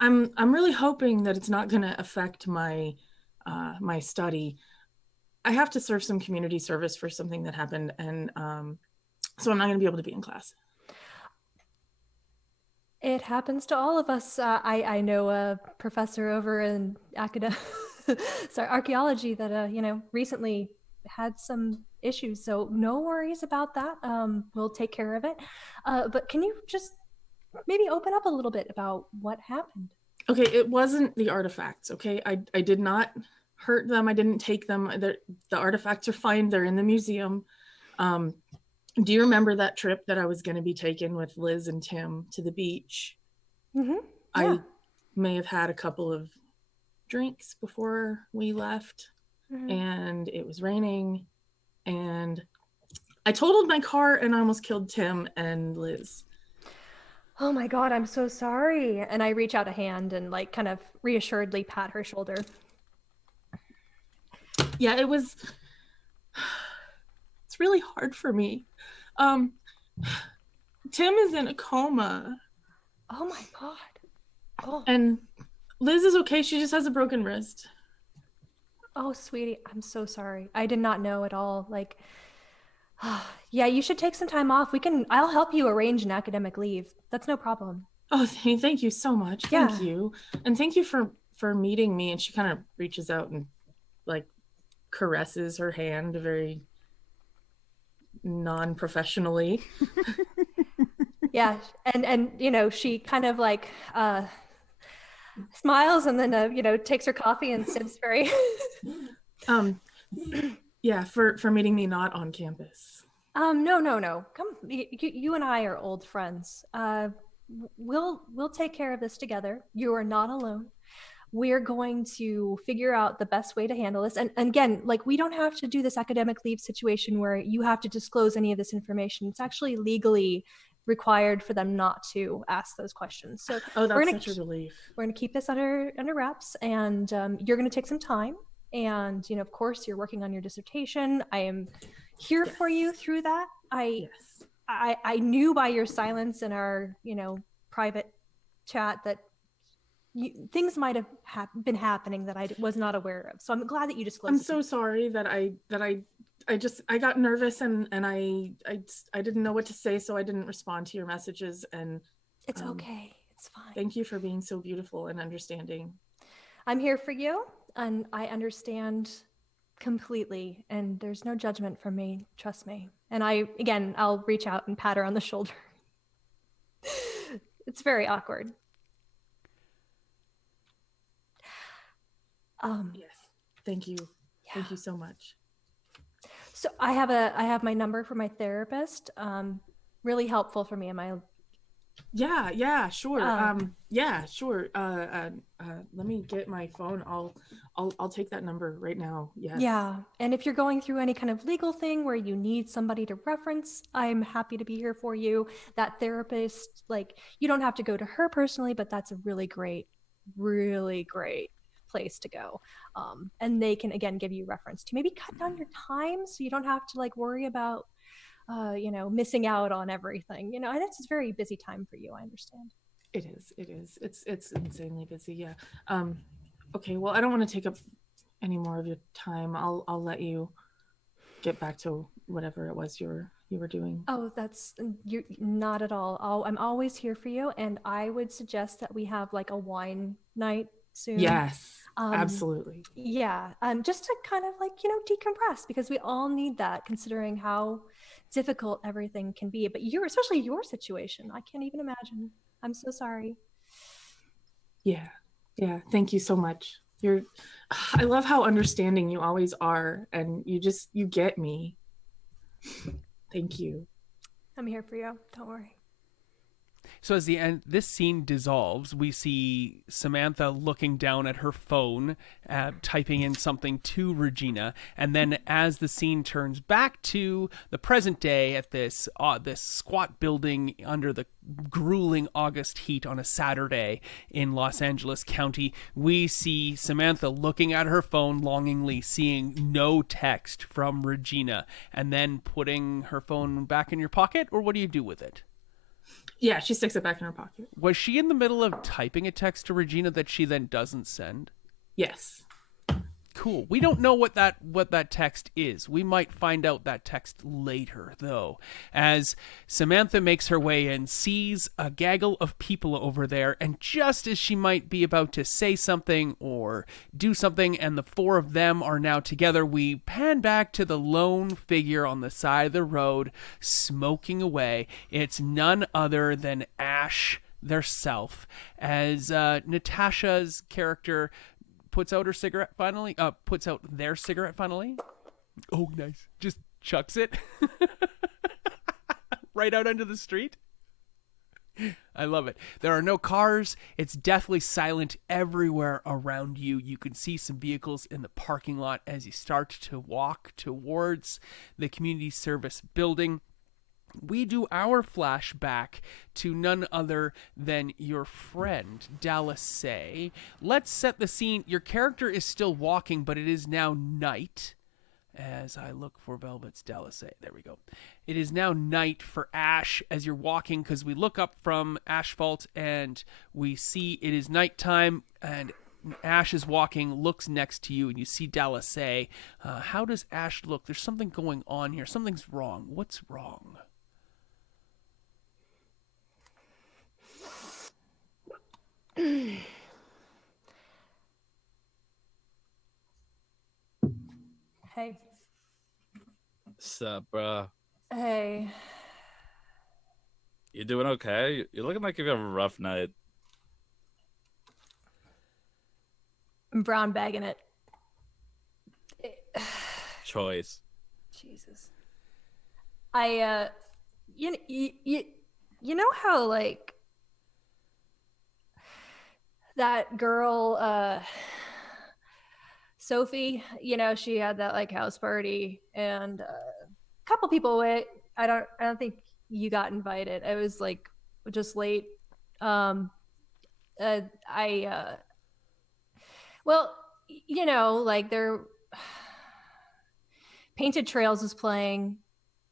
I'm really hoping that it's not going to affect my my study. I have to serve some community service for something that happened, and so I'm not going to be able to be in class. It happens to all of us. I know a professor over in archaeology that recently had some issues. So no worries about that. We'll take care of it. But can you just maybe open up a little bit about what happened? Okay, it wasn't the artifacts. Okay, I did not hurt them. I didn't take them. The artifacts are fine. They're in the museum. Do you remember that trip that I was going to be taking with Liz and Tim to the beach? Mm-hmm. Yeah. I may have had a couple of drinks before we left, and it was raining, and I totaled my car and I almost killed Tim and Liz. Oh my God, I'm so sorry. And I reach out a hand and kind of reassuredly pat her shoulder. Yeah, it's really hard for me. Tim is in a coma. Oh my God. Oh. And Liz is okay. She just has a broken wrist. Oh, sweetie, I'm so sorry. I did not know at all. Yeah, you should take some time off. I'll help you arrange an academic leave. That's no problem. Oh, thank you so much. Yeah. Thank you. And thank you for meeting me. And she kind of reaches out and caresses her hand very non-professionally. Yeah, and she kind of smiles and then takes her coffee and sips very. Yeah, for meeting me not on campus. No. Come, you and I are old friends. We'll take care of this together. You are not alone. We're going to figure out the best way to handle this. And again, we don't have to do this academic leave situation where you have to disclose any of this information. It's actually legally required for them not to ask those questions. So that's such a relief. We're going to keep this under wraps, and you're going to take some time. And of course, you're working on your dissertation. I am here for you through that. I knew by your silence in our private chat that things might have been happening that I was not aware of. So I'm glad that you disclosed. I'm so sorry that I got nervous and I didn't know what to say, so I didn't respond to your messages. And it's okay. It's fine. Thank you for being so beautiful and understanding. I'm here for you, and I understand completely, and there's no judgment from me. Trust me. And I'll reach out and pat her on the shoulder. It's very awkward. Yes. Thank you. Yeah. Thank you so much. So I have my number for my therapist. really helpful for me in my. Yeah, sure. Oh. Yeah, sure. Let me get my phone. I'll take that number right now. Yes. Yeah, and if you're going through any kind of legal thing where you need somebody to reference, I'm happy to be here for you. That therapist, like, you don't have to go to her personally, but that's a really great place to go. And they can again give you reference to maybe cut down your time so you don't have to like worry about missing out on everything. And it's a very busy time for you, I understand. It is. It's insanely busy. Yeah. Okay. Well, I don't want to take up any more of your time. I'll let you get back to whatever it was you were doing. Oh, you're not at all. I'm always here for you, and I would suggest that we have like a wine night soon. Yes, absolutely. Yeah, just to kind of like decompress, because we all need that, considering how difficult everything can be. But especially your situation, I can't even imagine. I'm so sorry. Yeah. Thank you so much. I love how understanding you always are, and you get me. Thank you. I'm here for you. Don't worry. So as this scene dissolves, we see Samantha looking down at her phone, typing in something to Regina, and then as the scene turns back to the present day at this squat building under the grueling August heat on a Saturday in Los Angeles County, we see Samantha looking at her phone longingly, seeing no text from Regina, and then putting her phone back in your pocket. Or what do you do with it? Yeah, she sticks it back in her pocket. Was she in the middle of typing a text to Regina that she then doesn't send? Yes. Cool. We don't know what that text is. We might find out that text later, though, as Samantha makes her way in, sees a gaggle of people over there, and just as she might be about to say something or do something, and the four of them are now together, we pan back to the lone figure on the side of the road, smoking away. It's none other than Ash theirself, as Natasha's character puts out their cigarette finally. Oh, nice. Just chucks it right out onto the street. I love it. There are no cars. It's deathly silent everywhere around you. You can see some vehicles in the parking lot as you start to walk towards the community service building. We do our flashback to none other than your friend, Dallasay. Let's set the scene. Your character is still walking, but it is now night. As I look for Velvet's Dallasay. There we go. It is now night for Ash as you're walking, because we look up from Asphalt and we see it is nighttime, and Ash is walking, looks next to you, and you see Dallasay. How does Ash look? There's something going on here. Something's wrong. What's wrong? Hey. Sup, bruh? Hey. You doing okay? You're looking like you have a rough night. I'm brown bagging it. Choice. Jesus. You know how like that girl Sophie, she had that like house party, and a couple people went. I don't think you got invited. It was like just late. Well, like their Painted Trails was playing,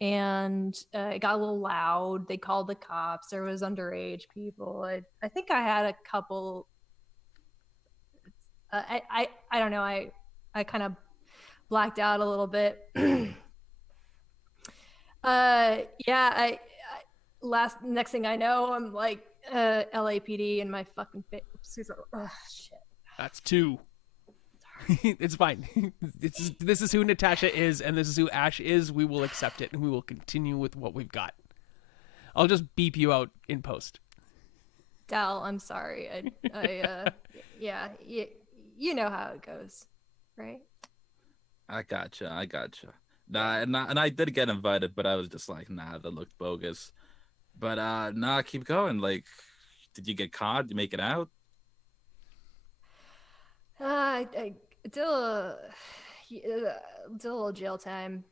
and it got a little loud. They called the cops. There was underage people. I think I had a couple. I don't know. I kind of blacked out a little bit. Next thing I know, I'm like LAPD in my fucking face. Oh, shit. That's two. It's fine. This is who Natasha is, and this is who Ash is. We will accept it, and we will continue with what we've got. I'll just beep you out in post. Dal, I'm sorry. Yeah, you know how it goes, right? I gotcha. Nah, and I did get invited, but I was just like, nah, that looked bogus. But nah, keep going. Like, did you get caught? Did you make it out? I did did a little jail time.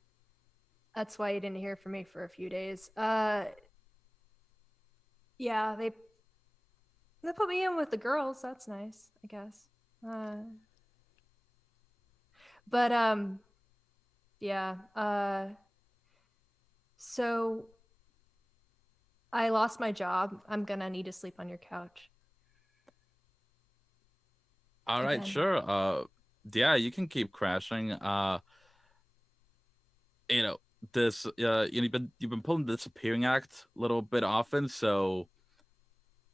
That's why you didn't hear from me for a few days. Yeah, they put me in with the girls. That's nice, I guess. But yeah. So I lost my job. I'm gonna need to sleep on your couch. All right, Again. sure. Yeah, you can keep crashing. You know, this you've been pulling the disappearing act a little bit often, so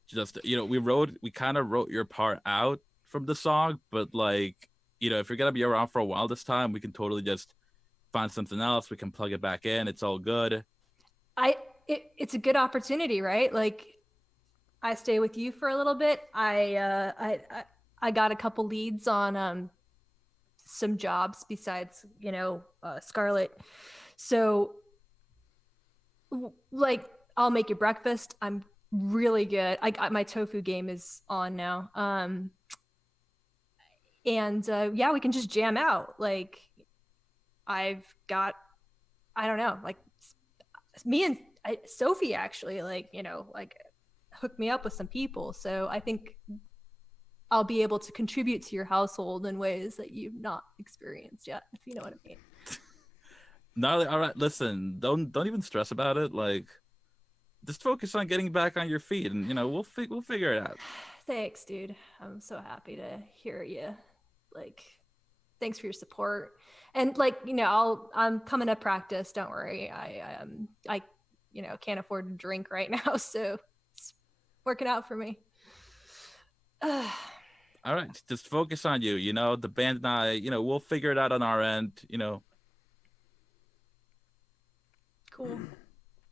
just we kind of wrote your part out from the song, but like, if you're gonna be around for a while this time, we can totally just find something else. We can plug it back in. It's all good. It's a good opportunity, right? Like, I stay with you for a little bit. I got a couple leads on some jobs besides Scarlet. So like, I'll make you breakfast. I'm really good. I got my tofu game is on now. And yeah, we can just jam out. Like, I've got, I don't know, like me and Sophie actually, like, like hooked me up with some people. So I think I'll be able to contribute to your household in ways that you've not experienced yet, if you know what I mean. No, all right. Listen, don't even stress about it. Like, just focus on getting back on your feet, and we'll figure it out. Thanks, dude. I'm so happy to hear you. Like, thanks for your support. And like, I'm coming to practice. Don't worry. I can't afford to drink right now, so it's working out for me. All right, just focus on you. The band and I, we'll figure it out on our end. Cool.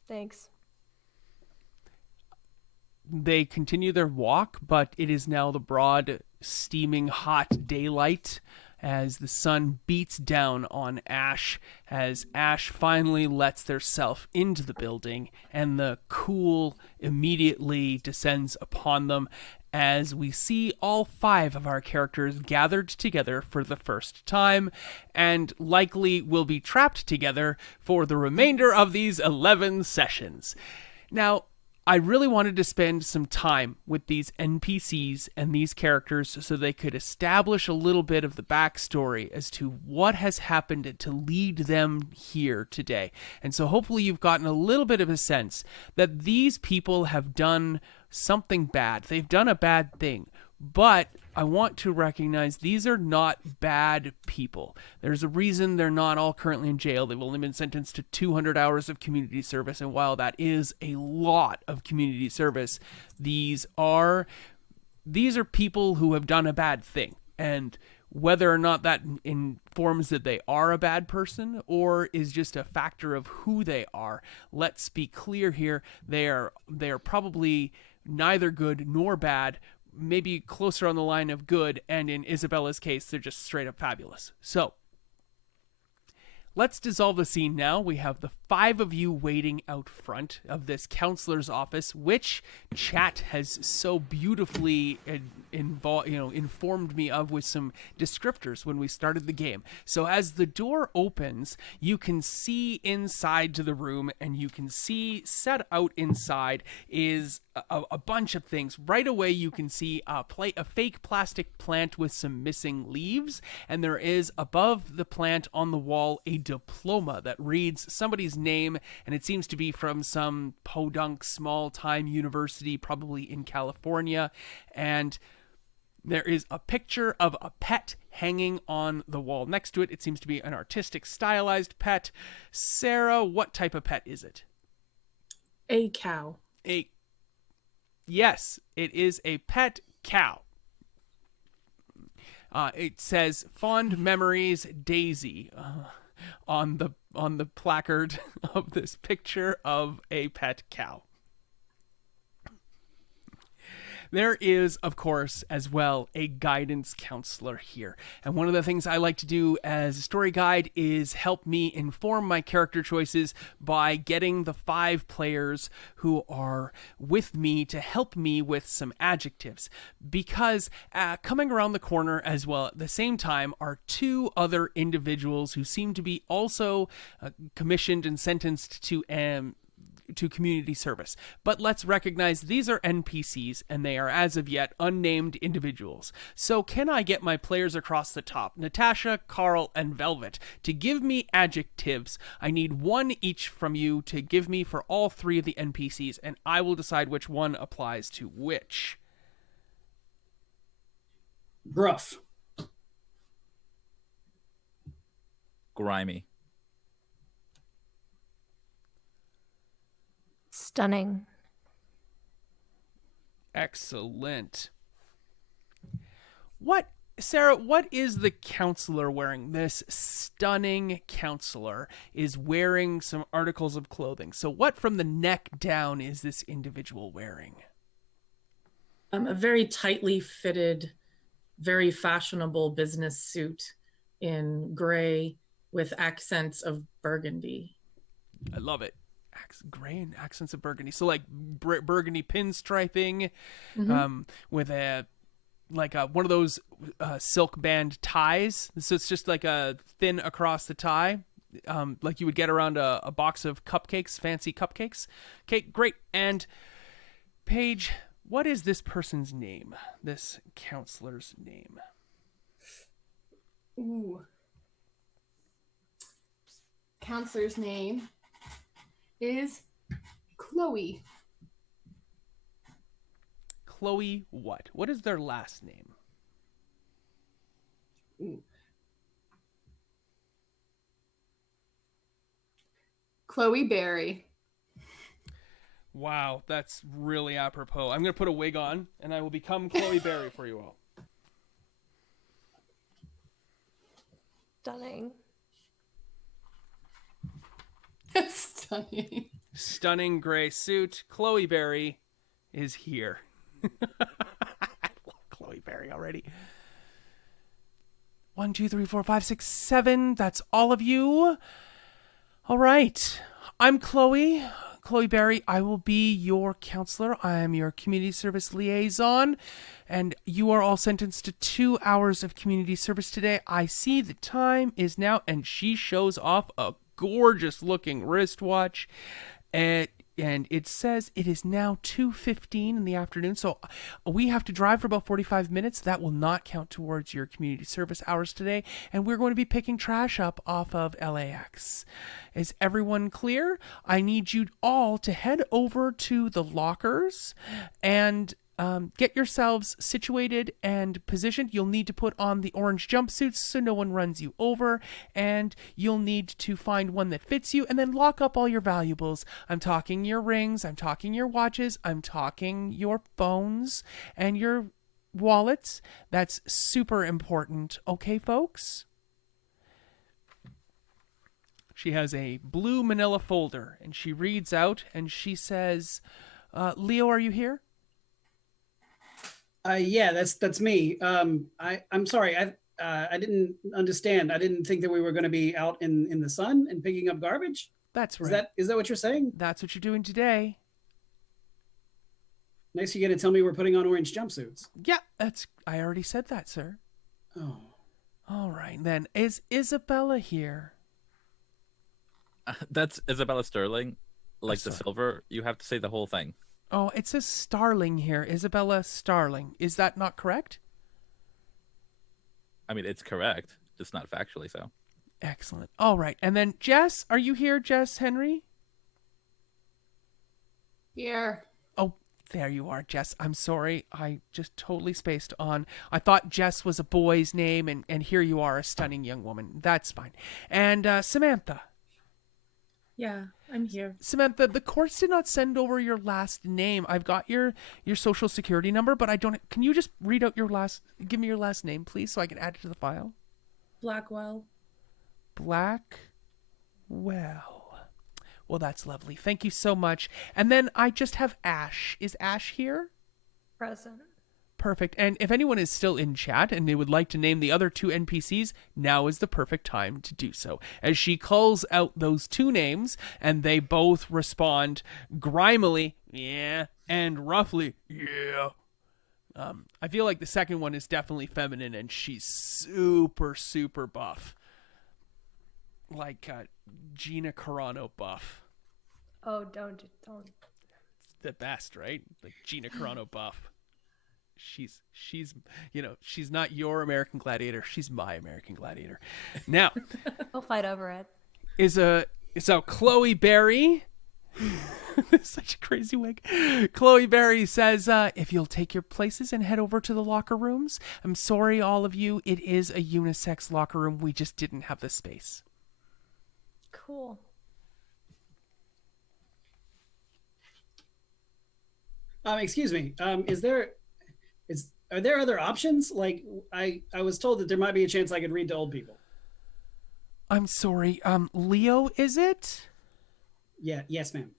Thanks. They continue their walk, but it is now the broad, steaming hot daylight as the sun beats down on Ash, as Ash finally lets theirself into the building, and the cool immediately descends upon them as we see all 5 of our characters gathered together for the first time, and likely will be trapped together for the remainder of these 11 sessions. Now, I really wanted to spend some time with these NPCs and these characters so they could establish a little bit of the backstory as to what has happened to lead them here today. And so hopefully you've gotten a little bit of a sense that these people have done something bad. They've done a bad thing. But I want to recognize these are not bad people. There's a reason they're not all currently in jail. They've only been sentenced to 200 hours of community service. And while that is a lot of community service, these are people who have done a bad thing. And whether or not that informs that they are a bad person or is just a factor of who they are, let's be clear here. They are probably neither good nor bad, maybe closer on the line of good, and in Isabella's case, they're just straight up fabulous. So, let's dissolve the scene now. We have the 5 of you waiting out front of this counselor's office, which chat has so beautifully informed me of with some descriptors when we started the game. So as the door opens, you can see inside to the room, and you can see set out inside is a bunch of things. Right away, you can see a fake plastic plant with some missing leaves, and there is above the plant on the wall a diploma that reads somebody's name, and it seems to be from some podunk small-time university, probably in California, and there is a picture of a pet hanging on the wall next to it. It seems to be an artistic, stylized pet. Sarah, what type of pet is it? A cow. Yes, it is a pet cow. It says "Fond Memories, Daisy" on the placard of this picture of a pet cow. There is, of course, as well, a guidance counselor here. And one of the things I like to do as a story guide is help me inform my character choices by getting the 5 players who are with me to help me with some adjectives. Because coming around the corner as well at the same time are 2 other individuals who seem to be also commissioned and sentenced to community service. But let's recognize these are NPCs and they are as of yet unnamed individuals. So can I get my players across the top, Natasha, Carl, and Velvet, to give me adjectives? I need 1 each from you to give me for all 3 of the NPCs, and I will decide which one applies to which. Gruff. Grimy. Stunning. Excellent. Sarah, what is the counselor wearing? This stunning counselor is wearing some articles of clothing. So what from the neck down is this individual wearing? A very tightly fitted, very fashionable business suit in gray with accents of burgundy. I love it. Gray and accents of burgundy. So like burgundy pinstriping, with one of those silk band ties. So it's just like a thin across the tie, like you would get around a box of cupcakes, fancy cupcakes. Okay, great. And Paige, what is this person's name? This counselor's name? Ooh. Counselor's name is Chloe. Chloe what? What is their last name? Ooh. Chloe Berry. Wow, that's really apropos. I'm going to put a wig on, and I will become Chloe Berry for you all. Stunning. Stunning. Stunning gray suit. Chloe Berry is here. I love Chloe Berry already. 1, 2, 3, 4, 5, 6, 7. That's all of you. All right. I'm Chloe Berry. I will be your counselor. I am your community service liaison. And you are all sentenced to 2 hours of community service today. I see the time is now, and she shows off a gorgeous looking wristwatch, and it says it is now 2:15 in the afternoon, so we have to drive for about 45 minutes. That will not count towards your community service hours today, and we're going to be picking trash up off of LAX. Is everyone clear? I need you all to head over to the lockers and get yourselves situated and positioned. You'll need to put on the orange jumpsuits so no one runs you over, and you'll need to find one that fits you, and then lock up all your valuables. I'm talking your rings, I'm talking your watches, I'm talking your phones and your wallets. That's super important. Okay, folks? She has a blue manila folder, and she reads out, and she says, Leo, are you here? Yeah, that's me. I'm sorry. I didn't understand. I didn't think that we were going to be out in the sun and picking up garbage. That's right. Is that what you're saying? That's what you're doing today. Nice you get to tell me we're putting on orange jumpsuits. Yeah, I already said that, sir. Oh. All right, then. Is Isabella here? That's Isabella Sterling. Like the sorry. silver, you have to say the whole thing. Oh, it says Starling here. Isabella Starling. Is that not correct? I mean, it's correct, just not factually so. Excellent. All right. And then Jess, are you here, Jess Henry? Here. Oh, there you are, Jess. I'm sorry. I just totally spaced on. I thought Jess was a boy's name, and here you are, a stunning young woman. That's fine. And Samantha. Yeah, I'm here. Samantha, the courts did not send over your last name. I've got your social security number, but I don't. Can you just read out give me your last name, please, so I can add it to the file? Blackwell. Blackwell. Well, that's lovely. Thank you so much. And then I just have Ash. Is Ash here? Present. Perfect. And if anyone is still in chat and they would like to name the other two NPCs, now is the perfect time to do so. As she calls out those two names, and they both respond grimily, yeah, and roughly, yeah. I feel like the second one is definitely feminine, and she's super, super buff. Like Gina Carano buff. Oh, don't. The best, right? Like Gina Carano buff. She's she's not your American Gladiator. She's my American Gladiator. Now, We'll fight over it. so Chloe Berry. Such a crazy wig. Chloe Berry says, if you'll take your places and head over to the locker rooms. I'm sorry, all of you. It is a unisex locker room. We just didn't have the space. Cool. Excuse me. Are there other options? Like I was told that there might be a chance I could read to old people. I'm sorry. Leo, is it? Yeah. Yes, ma'am.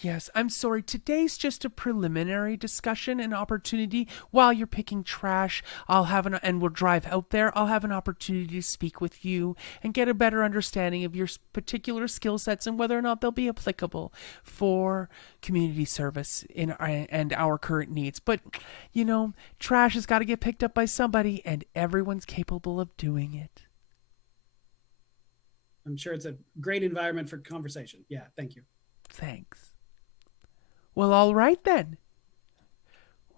Yes, I'm sorry. Today's just a preliminary discussion and opportunity. While you're picking trash, and we'll drive out there. I'll have an opportunity to speak with you and get a better understanding of your particular skill sets and whether or not they'll be applicable for community service and our current needs. But, trash has got to get picked up by somebody, and everyone's capable of doing it. I'm sure it's a great environment for conversation. Yeah, thank you. Thanks. Well, all right then.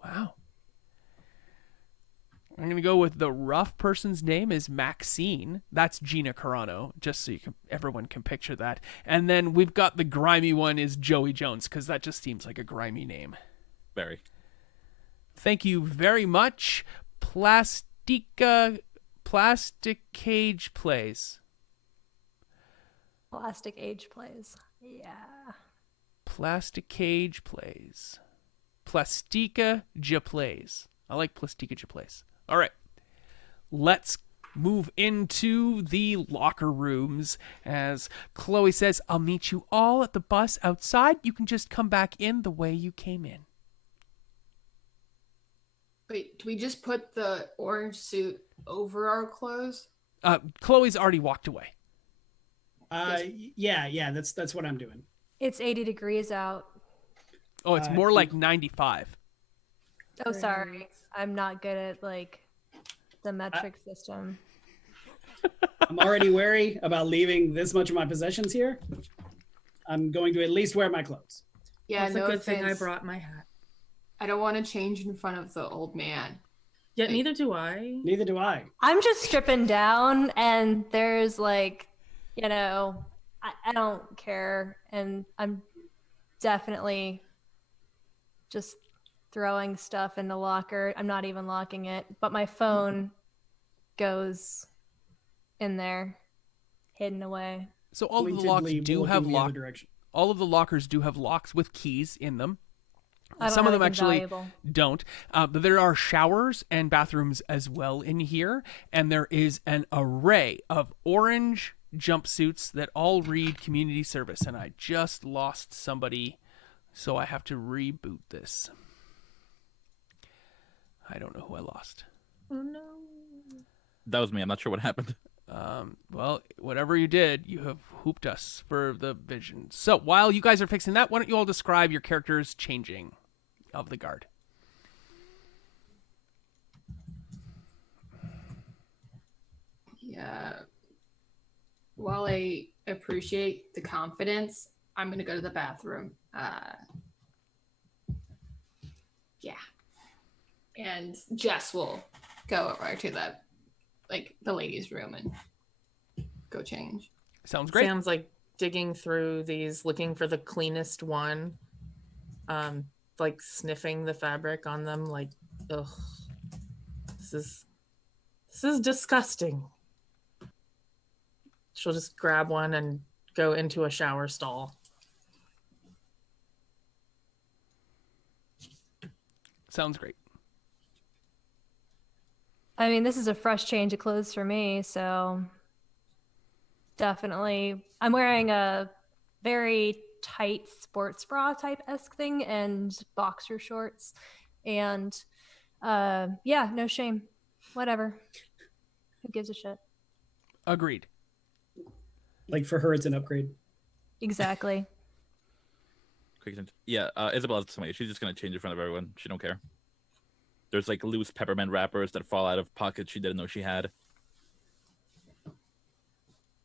Wow. I'm going to go with the rough person's name is Maxine. That's Gina Carano, just so everyone can picture that. And then we've got the grimy one is Joey Jones, because that just seems like a grimy name. Very. Thank you very much. Plastic Cage Plays. Plastic Age Plays. Yeah. Plastic Cage Plays. Plastica Plays. I like Plastica Plays. All right. Let's move into the locker rooms. As Chloe says, I'll meet you all at the bus outside. You can just come back in the way you came in. Wait, do we just put the orange suit over our clothes? Chloe's already walked away. Yeah, that's what I'm doing. It's 80 degrees out. Oh, it's more like 95. Oh, sorry. I'm not good at the metric system. I'm already wary about leaving this much of my possessions here. I'm going to at least wear my clothes. Yeah, It's no a good thing I offense. brought my hat. I don't want to change in front of the old man. Yeah, neither do I. Neither do I. I'm just stripping down, and there's I don't care, and I'm definitely just throwing stuff in the locker. I'm not even locking it, but my phone goes in there, hidden away. So all of the locks do have locks. All of the lockers do have locks with keys in them. Some of them actually don't. But there are showers and bathrooms as well in here, and there is an array of orange jumpsuits that all read community service, and I just lost somebody, so I have to reboot this. I don't know who I lost. Oh no. That was me. I'm not sure what happened. Well, whatever you did, you have hooped us for the vision. So while you guys are fixing that, why don't you all describe your characters changing of the guard? Yeah. While I appreciate the confidence, I'm going to go to the bathroom. Yeah. And Jess will go over to the ladies' room and go change. Sounds great. Sam's digging through these, looking for the cleanest one. Sniffing the fabric on them, ugh. This is disgusting. She'll just grab one and go into a shower stall. Sounds great. I mean, this is a fresh change of clothes for me, so definitely. I'm wearing a very tight sports bra type-esque thing and boxer shorts, And yeah, no shame. Whatever. Who gives a shit? Agreed. Like for her, it's an upgrade. Exactly. Yeah, Isabella's the same. She's just gonna change in front of everyone. She don't care. There's like loose peppermint wrappers that fall out of pockets she didn't know she had.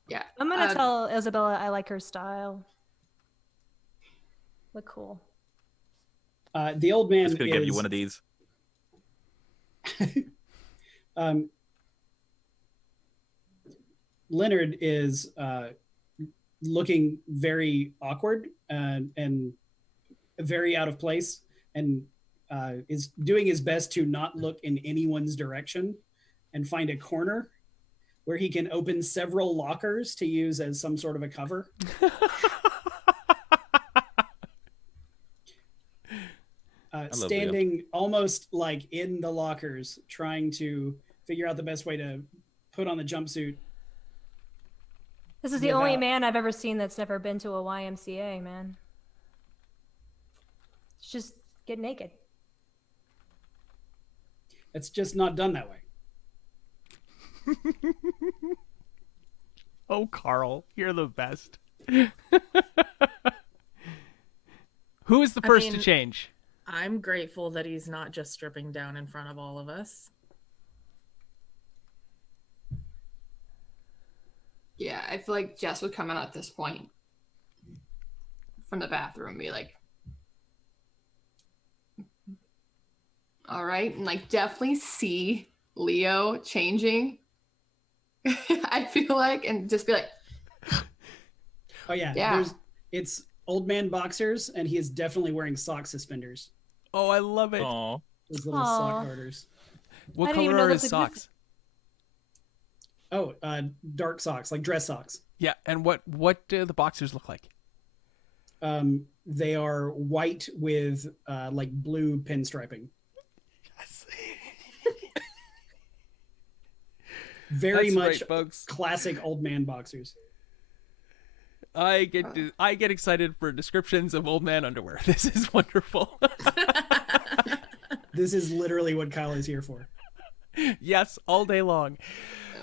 Yeah. I'm gonna tell Isabella I like her style. Look cool. The old man Just gonna give you one of these. Leonard is looking very awkward and very out of place, and is doing his best to not look in anyone's direction and find a corner where he can open several lockers to use as some sort of a cover. Standing almost like in the lockers, trying to figure out the best way to put on the jumpsuit. This is the only man I've ever seen that's never been to a YMCA, man. It's just get naked. It's just not done that way. Oh, Carl, you're the best. Who is the first to change? I'm grateful that he's not just stripping down in front of all of us. Yeah, I feel like Jess would come in at this point from the bathroom and be like, all right, and like definitely see Leo changing. I feel like, and just be like, oh yeah. It's old man boxers, and he is definitely wearing sock suspenders. Oh, I love it. Aww. Those little sock garters. What color are his socks? Oh, dark socks, like dress socks. Yeah, and what do the boxers look like? They are white with like blue pinstriping. Yes. Very That's much right, folks. Classic old man boxers. I get excited for descriptions of old man underwear. This is wonderful. This is literally what Kyle is here for. Yes, all day long.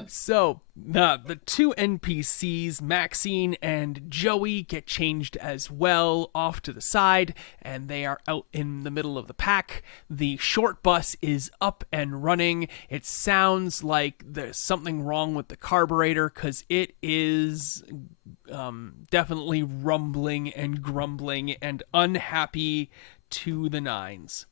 So the two NPCs, Maxine and Joey, get changed as well off to the side, and they are out in the middle of the pack. The short bus is up and running. It sounds like there's something wrong with the carburetor, because it is definitely rumbling and grumbling and unhappy to the nines.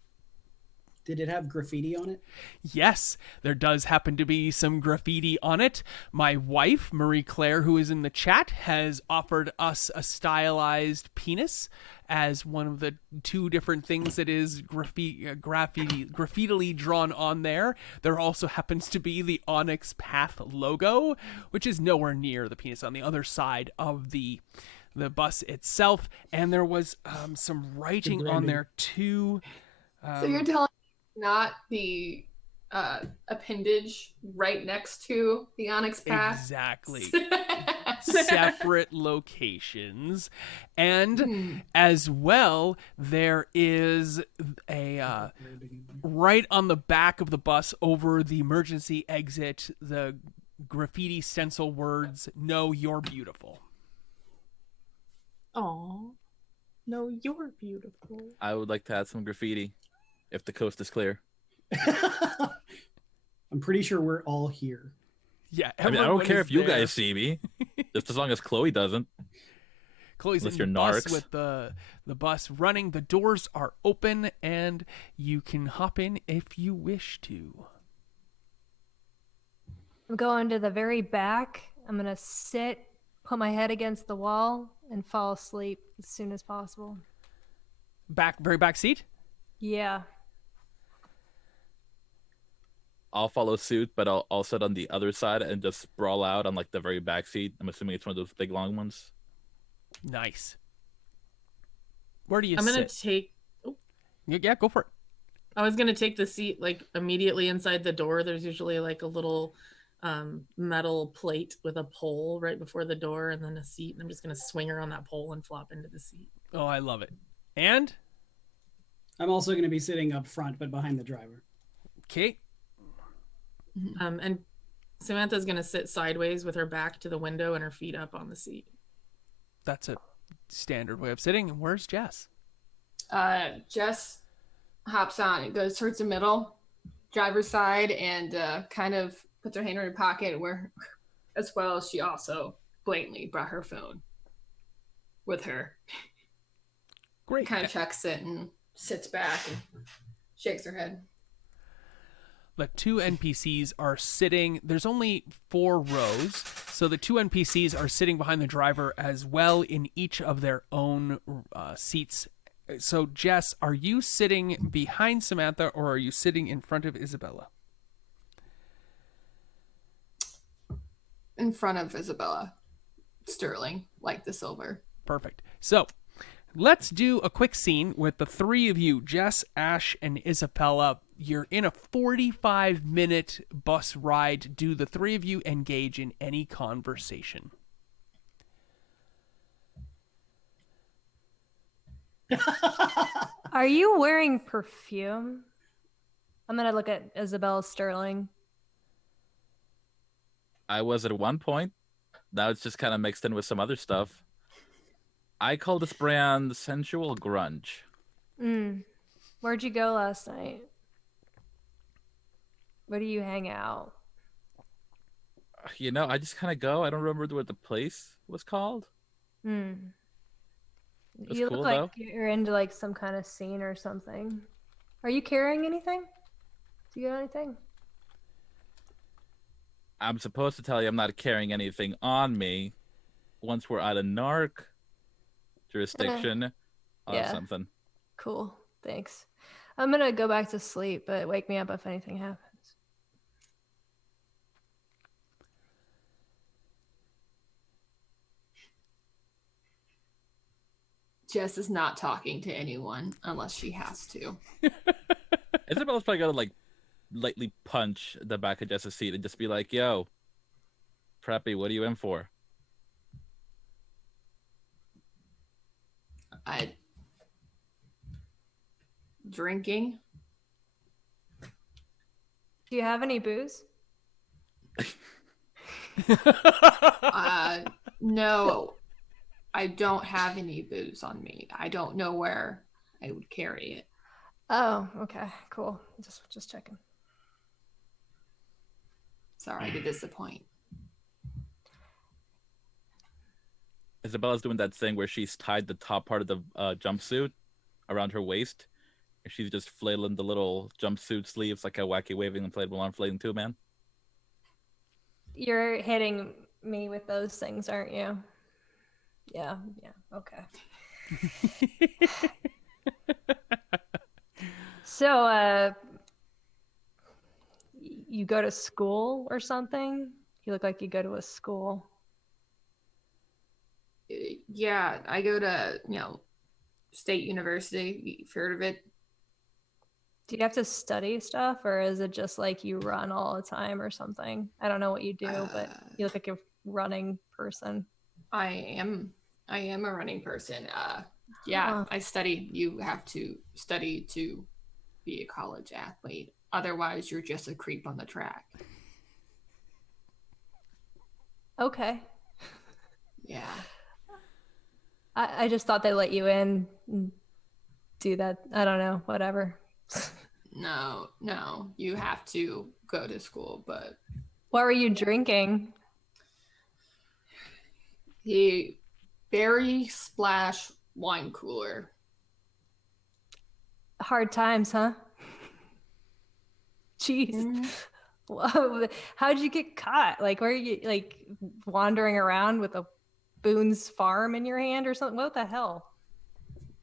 Did it have graffiti on it? Yes, there does happen to be some graffiti on it. My wife, Marie Claire, who is in the chat, has offered us a stylized penis as one of the two different things that is graffiti drawn on there. There also happens to be the Onyx Path logo, which is nowhere near the penis, on the other side of the bus itself. And there was some writing on there too. So you're telling not the appendage right next to the Onyx Path? Exactly. Separate locations. And as well, there is a right on the back of the bus over the emergency exit, the graffiti stencil words, "No, you're beautiful." Aw. No, you're beautiful. I would like to add some graffiti, if the coast is clear. I'm pretty sure we're all here. Yeah, I don't care if you guys see me, just as long as Chloe doesn't. Chloe's in the bus with the bus running. The doors are open, and you can hop in if you wish to. I'm going to the very back. I'm going to sit, put my head against the wall, and fall asleep as soon as possible. Very back seat? Yeah. I'll follow suit, but I'll sit on the other side and just sprawl out on like the very back seat. I'm assuming it's one of those big long ones. Nice. Where do you I'm gonna sit? take. Yeah, go for it. I was gonna take the seat like immediately inside the door. There's usually like a little metal plate with a pole right before the door, and then a seat. And I'm just gonna swing her on that pole and flop into the seat. Oh, I love it. And I'm also going to be sitting up front, but behind the driver. Okay. And Samantha's going to sit sideways with her back to the window and her feet up on the seat. That's a standard way of sitting. And where's Jess? Jess hops on and goes towards the middle, driver's side, and kind of puts her hand in her pocket where, as well as she also blatantly brought her phone with her. Great. Kind of checks it and sits back and shakes her head. The two NPCs are sitting, there's only 4 rows, so the two NPCs are sitting behind the driver as well in each of their own seats. So, Jess, are you sitting behind Samantha or are you sitting in front of Isabella? In front of Isabella. Sterling, like the silver. Perfect. So, let's do a quick scene with the 3 of you, Jess, Ash, and Isabella. You're in a 45-minute bus ride. Do the 3 of you engage in any conversation? Are you wearing perfume? I'm gonna look at Isabella Sterling. I was at one point. Now it's just kind of mixed in with some other stuff. I call this brand sensual grunge. Where'd you go last night? Where do you hang out? You know, I just kind of go. I don't remember what the place was called. You cool, look like though. you're into like some kind of scene or something. Are you carrying anything? Do you got anything? I'm supposed to tell you I'm not carrying anything on me. Once we're out of narc jurisdiction, I'll have Yeah. something. Cool. Thanks. I'm gonna go back to sleep, but wake me up if anything happens. Jess is not talking to anyone unless she has to. Isabella's probably gonna like lightly punch the back of Jess's seat and just be like, "Yo, Preppy, what are you in for?" Drinking. Do you have any booze? No, I don't have any booze on me. I don't know where I would carry it. Oh, okay, cool. Just checking. Sorry to disappoint. Isabella's doing that thing where she's tied the top part of the jumpsuit around her waist, and she's just flailing the little jumpsuit sleeves like a wacky waving inflatable arm flailing too, man. You're hitting me with those things, aren't you? Yeah, okay. So, you go to school or something? You look like you go to a school. Yeah, I go to, State University. You've heard of it? Do you have to study stuff, or is it just like you run all the time or something? I don't know what you do, but you look like a running person. I am a running person. Yeah, I study. You have to study to be a college athlete. Otherwise, you're just a creep on the track. Okay. Yeah. I just thought they let you in and do that. I don't know, whatever. No, you have to go to school, but... What were you drinking? The berry splash wine cooler. Hard times, huh? Jeez. Whoa. How'd you get caught? Like, were you like wandering around with a Boone's Farm in your hand or something? What the hell?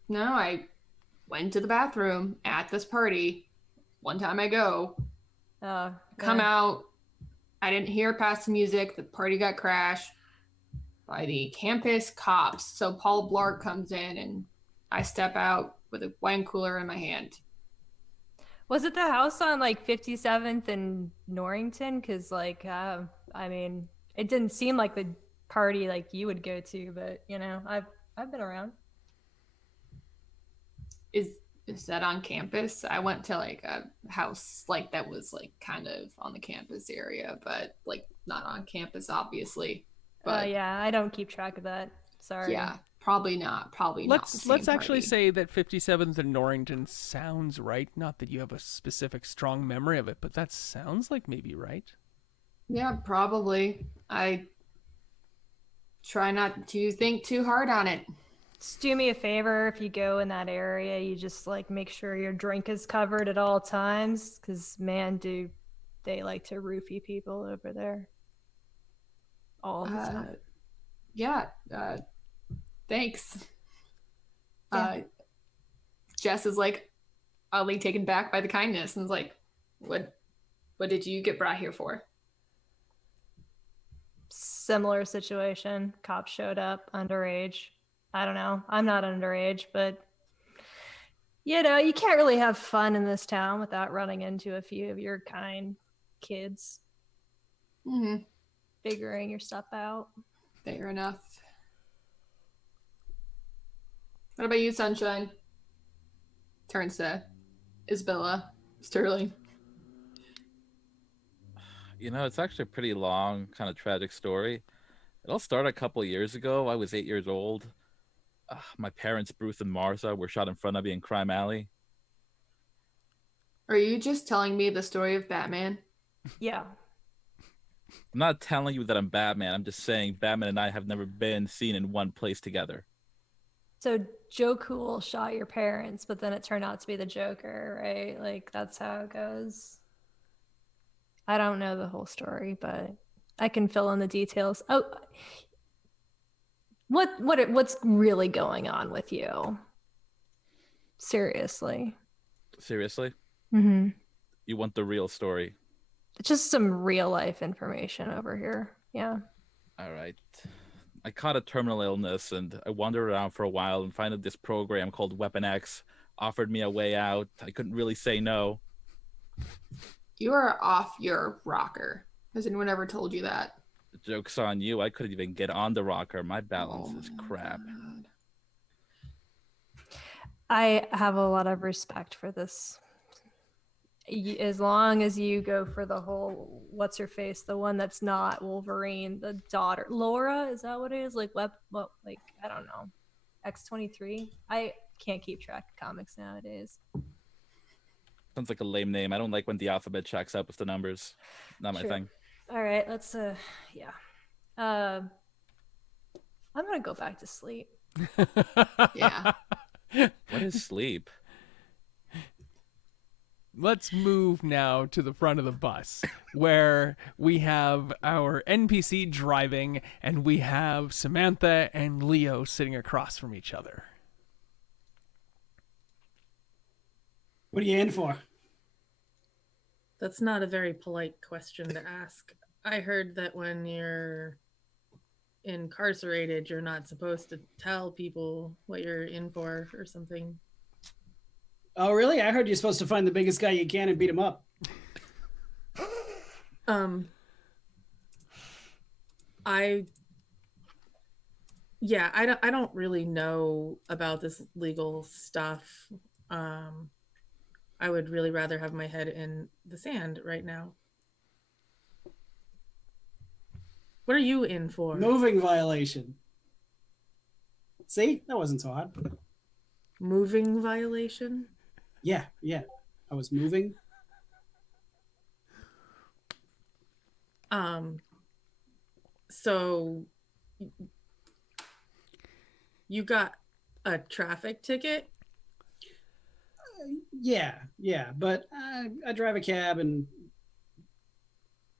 No, I went to the bathroom at this party. One time I go, come out. I didn't hear past the music. The party got crashed by the campus cops. So Paul Blart comes in and I step out with a wine cooler in my hand. Was it the house on like 57th and Norrington? Because like, I mean, it didn't seem like the party like you would go to, but I've been around. Is Is that on campus? I went to like a house like that was like kind of on the campus area, but like not on campus, obviously. But Yeah, I don't keep track of that. Sorry. yeah, probably not. Probably not the same Let's actually party. say that 57th and Norrington sounds right. Not that you have a specific strong memory of it, but that sounds like maybe right. Yeah, probably. I try not to think too hard on it. Just do me a favor, if you go in that area, you just like make sure your drink is covered at all times, because man, do they like to roofie people over there all the time. Yeah. Thanks. Yeah. Jess is like oddly taken back by the kindness and is like, what did you get brought here for? Similar situation. Cops showed up, underage. I don't know. I'm not underage, but you know, you can't really have fun in this town without running into a few of your kind kids Mm-hmm. figuring your stuff out. Fair enough. What about you, Sunshine? Turns to Isabella, Sterling. You know, it's actually a pretty long, kind of tragic story. It all started a couple of years ago. I was 8 years old. My parents, Bruce and Martha, were shot in front of me in Crime Alley. Are you just telling me the story of Batman? Yeah. I'm not telling you that I'm Batman. I'm just saying Batman and I have never been seen in one place together. So Joe Cool shot your parents, but then it turned out to be the Joker, right? Like that's how it goes. I don't know the whole story, but I can fill in the details. Oh, what's really going on with you? Seriously. Seriously? Mm-hmm. You want the real story? Just some real life information over here. Yeah. All right. I caught a terminal illness and I wandered around for a while and found this program called Weapon X offered me a way out. I couldn't really say no. You are off your rocker. Has anyone ever told you that? The joke's on you. I couldn't even get on the rocker. My balance is crap. God. I have a lot of respect for this. As long as you go for the whole, what's her face, the one that's not Wolverine, the daughter, Laura, is that what it is? Like like I don't know, X-23. I can't keep track of comics nowadays. Sounds like a lame name. I don't like when the alphabet checks out with the numbers. Not my Sure. thing. All right, let's yeah. I'm gonna go back to sleep. Yeah. What is sleep? Let's move now to the front of the bus where we have our NPC driving and we have Samantha and Leo sitting across from each other. What are you in for? That's not a very polite question to ask. I heard that when you're incarcerated, you're not supposed to tell people what you're in for or something. Oh, really? I heard you're supposed to find the biggest guy you can and beat him up. I don't really know about this legal stuff. I would really rather have my head in the sand right now. What are you in for? Moving violation. See? That wasn't so hard. Moving violation? Yeah. I was moving. So you got a traffic ticket? Yeah, but I drive a cab, and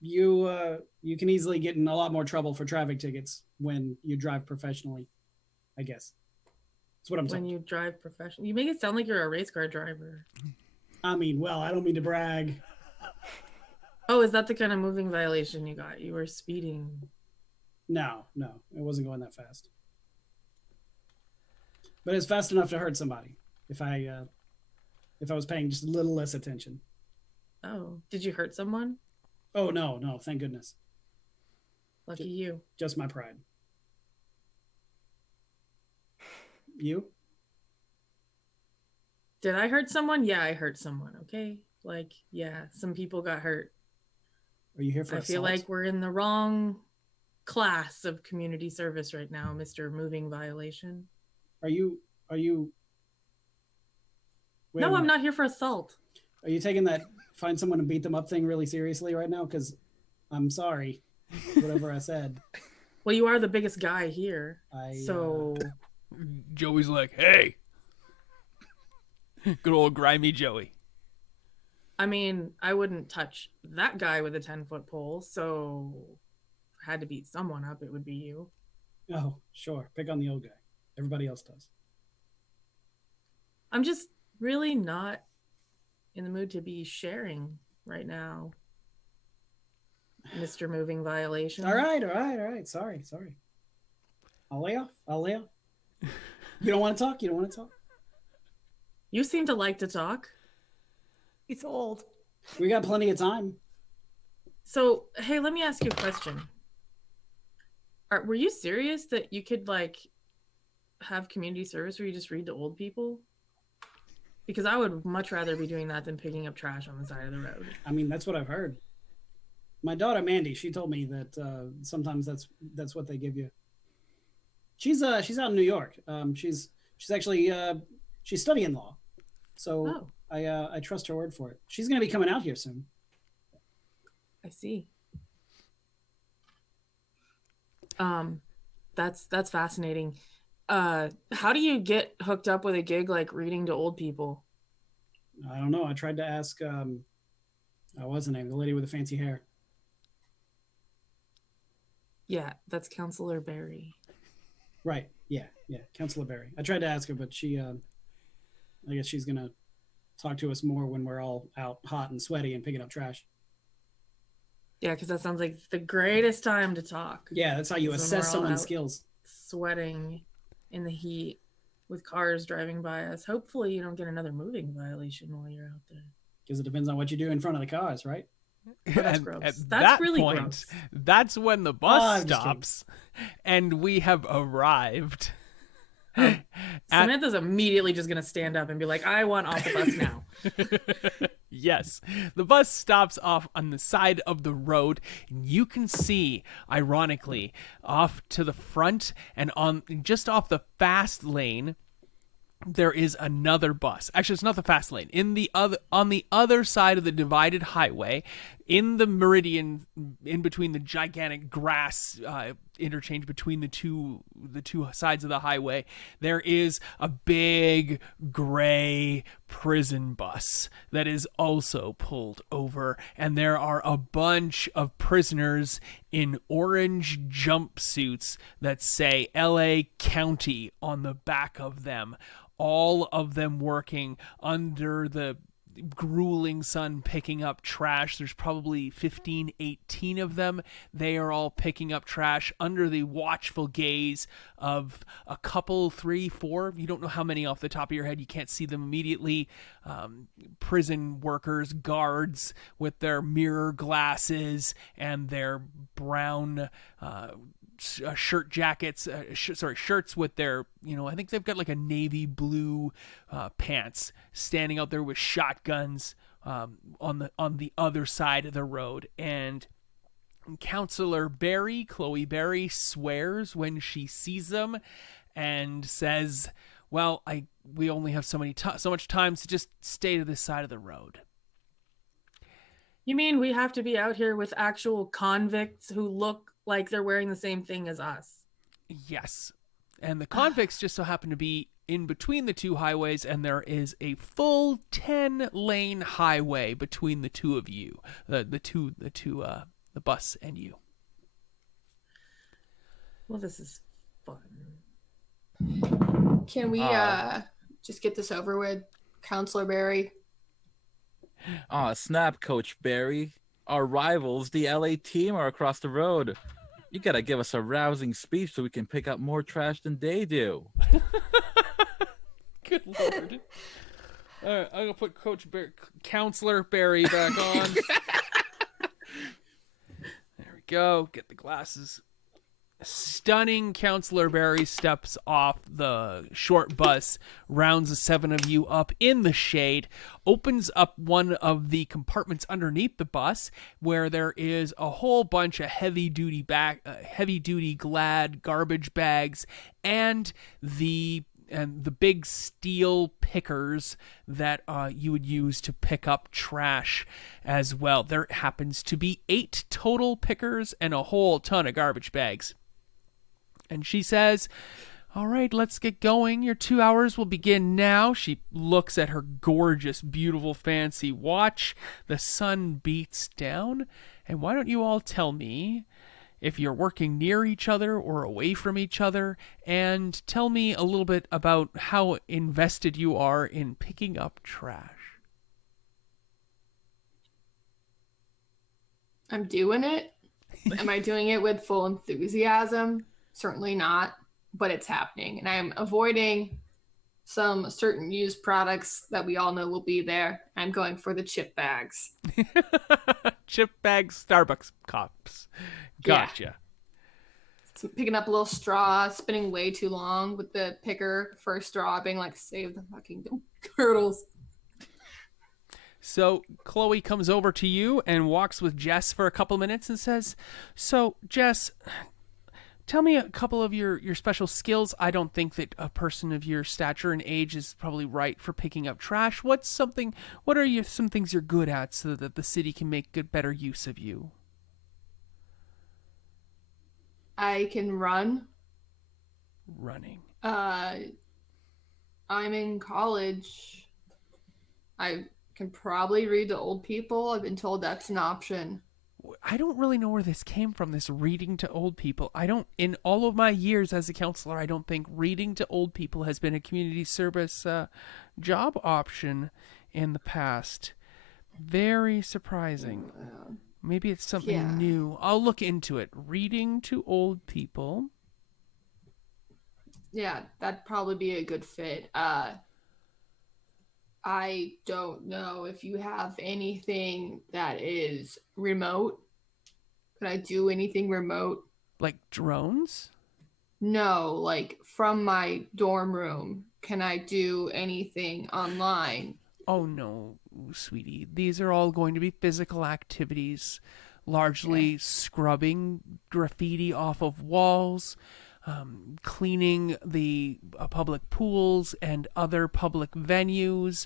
you can easily get in a lot more trouble for traffic tickets when you drive professionally, I guess. That's what I'm saying. When you drive professional, you make it sound like you're a race car driver. I mean, well, I don't mean to brag. Oh, is that the kind of moving violation you got? You were speeding. No, it wasn't going that fast. But it's fast enough to hurt somebody if I was paying just a little less attention. Oh, did you hurt someone? Oh, no, thank goodness. Lucky you. Just my pride. You? Did I hurt someone? Yeah, I hurt someone. Okay, like yeah, some people got hurt. Are you here for I feel assault? like we're in the wrong class of community service right now, Mr. Moving Violation. Are you? Wait a No, I'm minute. not here for assault. Are you taking that find someone and beat them up thing really seriously right now? Because I'm sorry, whatever I said. Well, you are the biggest guy here, so Joey's like, hey. Good old grimy Joey. I mean, I wouldn't touch that guy with a 10-foot pole, so if I had to beat someone up, it would be you. Oh, sure. Pick on the old guy. Everybody else does. I'm just really not in the mood to be sharing right now, Mr. Moving Violation. All right. Sorry. I'll lay off. You don't want to talk? You seem to like to talk. He's old. We got plenty of time. So, hey, let me ask you a question. Were you serious that you could, like, have community service where you just read to old people? Because I would much rather be doing that than picking up trash on the side of the road. I mean, that's what I've heard. My daughter Mandy, she told me that sometimes that's what they give you. She's out in New York. She's actually she's studying law, so I trust her word for it. She's going to be coming out here soon. I see. That's fascinating. How do you get hooked up with a gig like reading to old people? I don't know. I tried to ask. What was the name? The lady with the fancy hair. Yeah, that's Counselor Barry. Right. Yeah. Counselor Barry. I tried to ask her, but she, I guess she's gonna talk to us more when we're all out hot and sweaty and picking up trash. Yeah, because that sounds like the greatest time to talk. Yeah, that's how you assess someone's skills. Sweating in the heat with cars driving by us. Hopefully you don't get another moving violation while you're out there. Because it depends on what you do in front of the cars, right? Oh, that's gross. At That's that really point, gross. that's when the bus stops and we have arrived. Samantha's immediately just going to stand up and be like, I want off the bus now. Yes, the bus stops off on the side of the road, and you can see, ironically, off to the front and on just off the fast lane, there is another bus. Actually, it's not the fast lane. On the other side of the divided highway, in the meridian, in between the gigantic grass interchange between the two sides of the highway, there is a big gray prison bus that is also pulled over, and there are a bunch of prisoners in orange jumpsuits that say LA County on the back of them. All of them working under the grueling sun picking up trash. There's probably 15, 18 of them. They are all picking up trash under the watchful gaze of a couple, 3, 4. You don't know how many off the top of your head. You can't see them immediately. Prison workers, guards with their mirror glasses and their brown shirts with their, I think they've got like a navy blue pants, standing out there with shotguns on the other side of the road. And Counselor Barry, Chloe Barry, swears when she sees them and says, well, we only have so much time, so just stay to this side of the road. You mean we have to be out here with actual convicts who look like they're wearing the same thing as us? Yes. And the convicts just so happen to be in between the two highways, and there is a full 10-lane highway between the two of you, the bus and you. Well, this is fun. Can we just get this over with, Counselor Barry? Snap, Coach Barry. Our rivals, the LA team, are across the road. You gotta give us a rousing speech so we can pick up more trash than they do. Good Lord. All right, I'm gonna put Counselor Barry back on. There we go. Get the glasses. Stunning Counselor Barry steps off the short bus, rounds the 7 of you up in the shade, opens up one of the compartments underneath the bus where there is a whole bunch of heavy-duty Glad garbage bags and the big steel pickers that you would use to pick up trash as well. There happens to be 8 total pickers and a whole ton of garbage bags. And she says, all right, let's get going. Your 2 hours will begin now. She looks at her gorgeous, beautiful, fancy watch. The sun beats down. And why don't you all tell me if you're working near each other or away from each other, and tell me a little bit about how invested you are in picking up trash. I'm doing it. Am I doing it with full enthusiasm? Certainly not, but it's happening. And I'm avoiding some certain used products that we all know will be there. I'm going for the chip bags. Chip bags, Starbucks cups. Gotcha. Yeah. So picking up a little straw, spinning way too long with the picker, first straw being like, save the fucking turtles. So Chloe comes over to you and walks with Jess for a couple minutes and says, so Jess, tell me a couple of your special skills. I don't think that a person of your stature and age is probably right for picking up trash. What are some things you're good at so that the city can make better use of you? I can run. Running. I'm in college. I can probably read to old people. I've been told that's an option. I don't really know where this came from, this reading to old people. In all of my years as a counselor, I don't think reading to old people has been a community service job option in the past. Very surprising. Maybe it's something new. I'll look into it. Reading to old people. Yeah, that'd probably be a good fit. I don't know if you have anything that is remote. Could I do anything remote? Like drones? No, like from my dorm room. Can I do anything online? Oh no, sweetie. These are all going to be physical activities, largely scrubbing graffiti off of walls, cleaning the public pools and other public venues,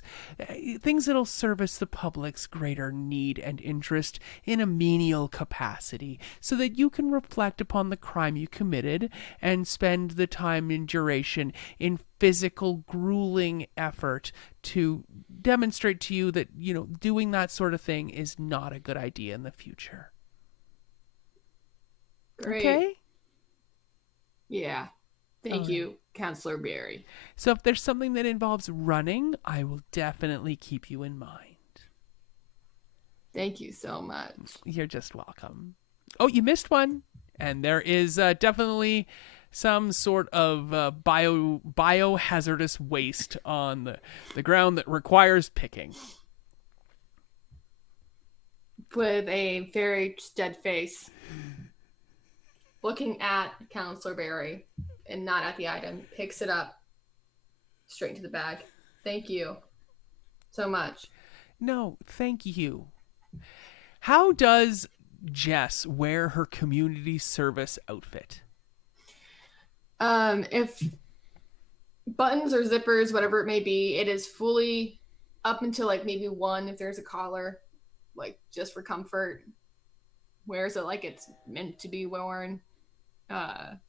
things that'll service the public's greater need and interest in a menial capacity, so that you can reflect upon the crime you committed and spend the time and duration in physical, grueling effort to demonstrate to you that, doing that sort of thing is not a good idea in the future. Great. Okay? Yeah. Thank you, Counselor Barry. So if there's something that involves running, I will definitely keep you in mind. Thank you so much. You're just welcome. Oh, you missed one. And there is definitely some sort of biohazardous waste on the ground that requires picking. With a very dead face, looking at Counselor Barry and not at the item, picks it up straight into the bag. Thank you so much. No, thank you. How does Jess wear her community service outfit? If buttons or zippers, whatever it may be, it is fully up until like maybe one if there's a collar, like just for comfort. Wears it like it's meant to be worn. And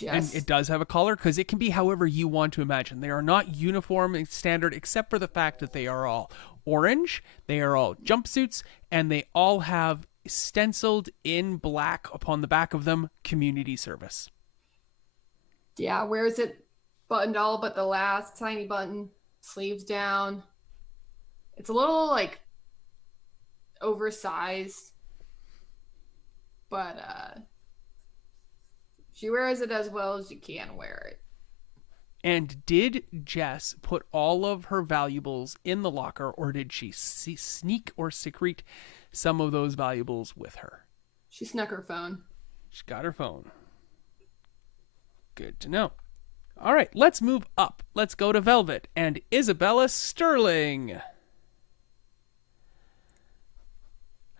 it does have a collar, because it can be however you want to imagine. They are not uniform and standard, except for the fact that they are all orange, they are all jumpsuits, and they all have stenciled in black upon the back of them, community service. Yeah, wears it buttoned all but the last tiny button, sleeves down. It's a little like oversized, but she wears it as well as you can wear it. And did Jess put all of her valuables in the locker, or did she sneak or secrete some of those valuables with her? She snuck her phone. She got her phone. Good to know. All right, let's move up. Let's go to Velvet and Isabella Sterling.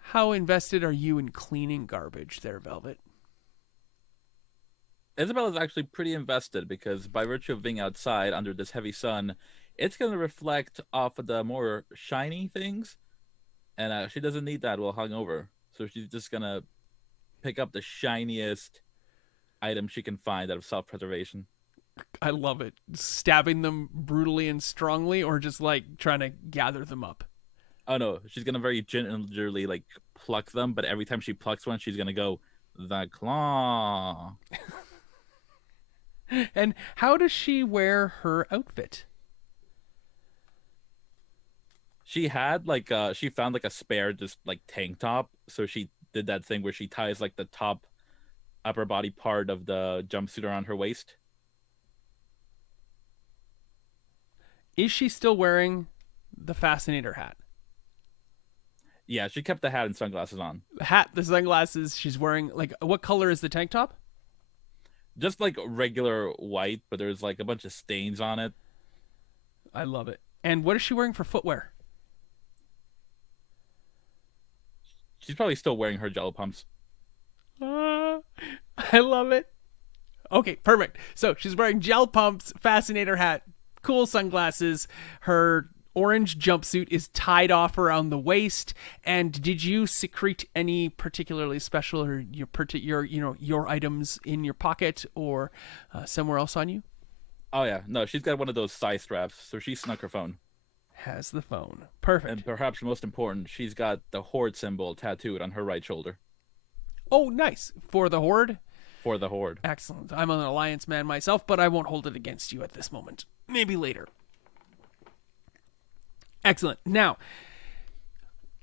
How invested are you in cleaning garbage there, Velvet? Isabella's actually pretty invested because by virtue of being outside under this heavy sun, it's going to reflect off of the more shiny things, and she doesn't need that while hungover. So she's just going to pick up the shiniest item she can find out of self-preservation. I love it. Stabbing them brutally and strongly, or just like trying to gather them up? Oh no, she's going to very gingerly like pluck them, but every time she plucks one, she's going to go, the claw. And how does she wear her outfit? She had she found like a spare just like tank top, so she did that thing where she ties like the top upper body part of the jumpsuit around her waist. Is she still wearing the Fascinator hat? Yeah, she kept the hat and sunglasses on. The hat, the sunglasses, she's wearing, like, what color is the tank top? Just like regular white, but there's like a bunch of stains on it. I love it. And what is she wearing for footwear? She's probably still wearing her gel pumps. I love it. Okay, perfect. So she's wearing gel pumps, Fascinator hat, cool sunglasses. Her orange jumpsuit is tied off around the waist. And did you secrete any particularly special or your items in your pocket or somewhere else on you? Oh yeah, no, she's got one of those side straps, so she snuck her phone. Has the phone. Perfect. And perhaps most important, she's got the Horde symbol tattooed on her right shoulder. Oh, nice. For the Horde? For the Horde. Excellent. I'm an Alliance man myself, but I won't hold it against you at this moment. Maybe later. Excellent. Now,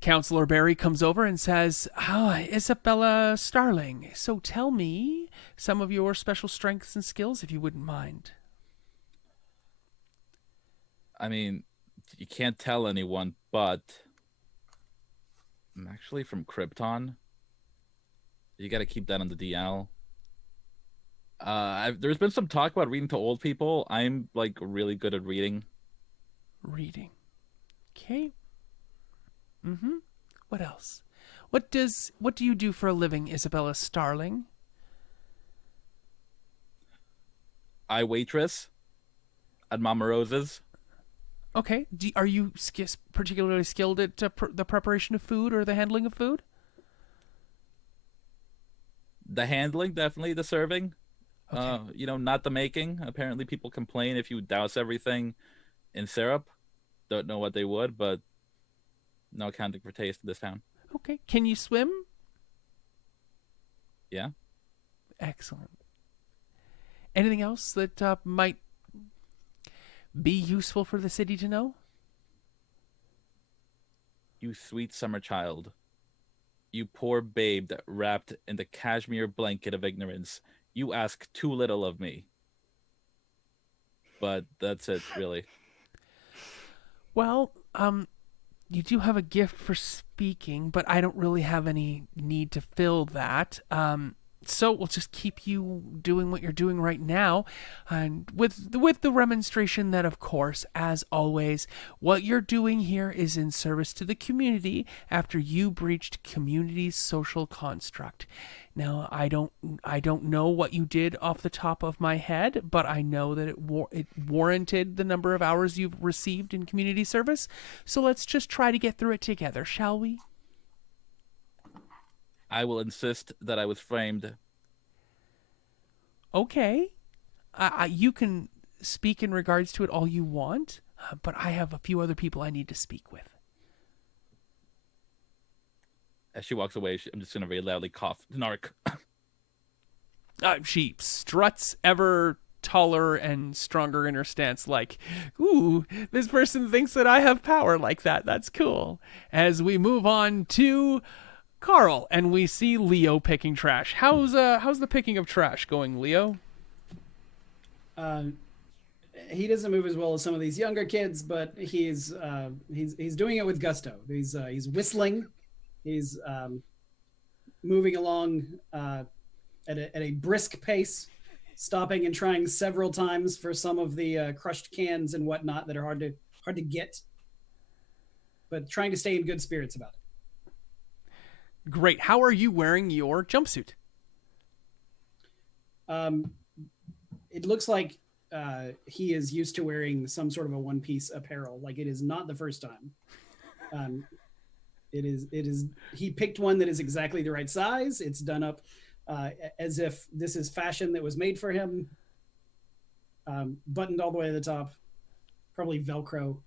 Counselor Barry comes over and says, Isabella Starling, so tell me some of your special strengths and skills, if you wouldn't mind. I mean, you can't tell anyone, but I'm actually from Krypton. You got to keep that on the DL. There's been some talk about reading to old people. I'm like really good at reading. Reading. Okay. Mm-hmm. What else? What do you do for a living, Isabella Starling? I waitress at Mama Rose's. Okay. Are you particularly skilled at the preparation of food or the handling of food? The handling, definitely. The serving. Okay. Not the making. Apparently people complain if you douse everything in syrup. Don't know what they would, but no accounting for taste in this town. Okay. Can you swim? Yeah. Excellent. Anything else that might be useful for the city to know? You sweet summer child. You poor babe that wrapped in the cashmere blanket of ignorance. You ask too little of me. But that's it, really. Well, you do have a gift for speaking, but I don't really have any need to fill that. So we'll just keep you doing what you're doing right now, and with the remonstration that, of course, as always, what you're doing here is in service to the community after you breached community's social construct. Now, I don't know what you did off the top of my head, but I know that it warranted the number of hours you've received in community service. So let's just try to get through it together, shall we? I will insist that I was framed. Okay. You can speak in regards to it all you want, but I have a few other people I need to speak with. As she walks away, I'm just going to very loudly cough. Narc. She struts ever taller and stronger in her stance, like, ooh, this person thinks that I have power like that. That's cool. As we move on to Carl, and we see Leo picking trash. How's the picking of trash going, Leo? he doesn't move as well as some of these younger kids, but he's doing it with gusto. He's whistling, he's moving along at a brisk pace, stopping and trying several times for some of the crushed cans and whatnot that are hard to get, but trying to stay in good spirits about it. Great. How are you wearing your jumpsuit? It looks like he is used to wearing some sort of a one-piece apparel. Like, it is not the first time. It is. He picked one that is exactly the right size. It's done up as if this is fashion that was made for him. Buttoned all the way to the top, probably Velcro.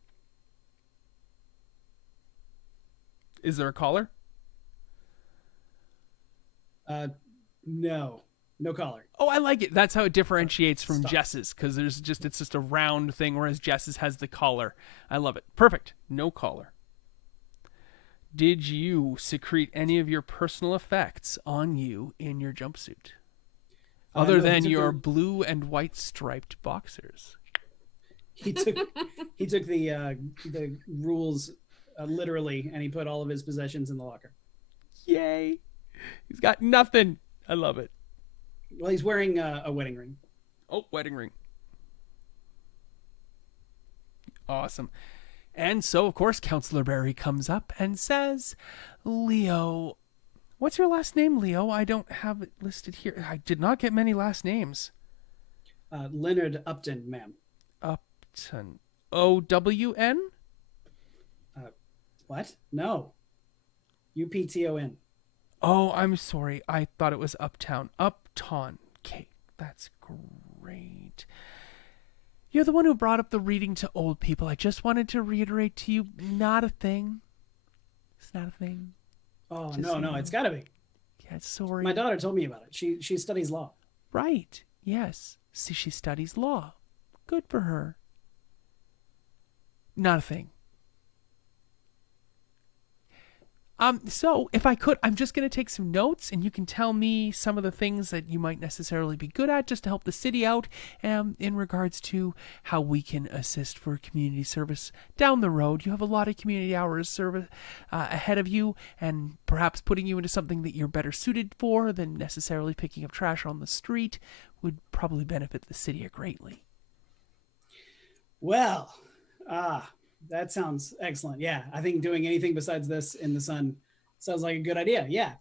Is there a collar? No collar. Oh, I like it. That's how it differentiates from Stop. Jess's, because it's just a round thing, whereas Jess's has the collar. I love it. Perfect. No collar. Did you secrete any of your personal effects on you in your jumpsuit? Other No, than your blue and white striped boxers. He took the rules literally, and he put all of his possessions in the locker. Yay. He's got nothing. I love it. Well, he's wearing a wedding ring. Oh, wedding ring. Awesome. And so, of course, Counselor Barry comes up and says, Leo, what's your last name, Leo? I don't have it listed here. I did not get many last names. Leonard Upton, ma'am. Upton. O-W-N? What? No. UPTON. Oh, I'm sorry. I thought it was Uptown. Upton. Okay, that's great. You're the one who brought up the reading to old people. I just wanted to reiterate to you, not a thing. It's not a thing. Oh, Just no, it's got to be. Yeah, sorry. My daughter told me about it. She studies law. Right. Yes. See, she studies law. Good for her. Not a thing. So if I could, I'm just going to take some notes, and you can tell me some of the things that you might necessarily be good at, just to help the city out, in regards to how we can assist for community service down the road. You have a lot of community hours service ahead of you, and perhaps putting you into something that you're better suited for than necessarily picking up trash on the street would probably benefit the city greatly. Well, that sounds excellent. Yeah, I think doing anything besides this in the sun sounds like a good idea. Yeah.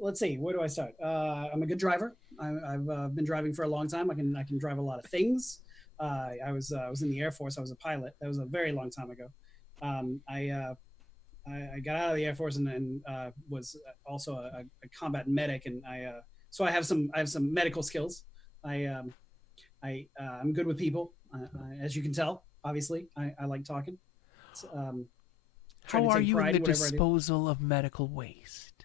Let's see. Where do I start? I'm a good driver. I've been driving for a long time. I can drive a lot of things. I was in the Air Force. I was a pilot. That was a very long time ago. I got out of the Air Force and was also a combat medic, and so I have some medical skills. I'm good with people, as you can tell. Obviously, I like talking. How are you in the disposal of medical waste?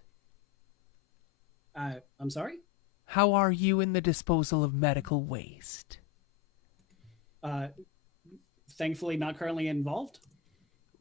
I'm sorry? How are you in the disposal of medical waste? Thankfully, not currently involved.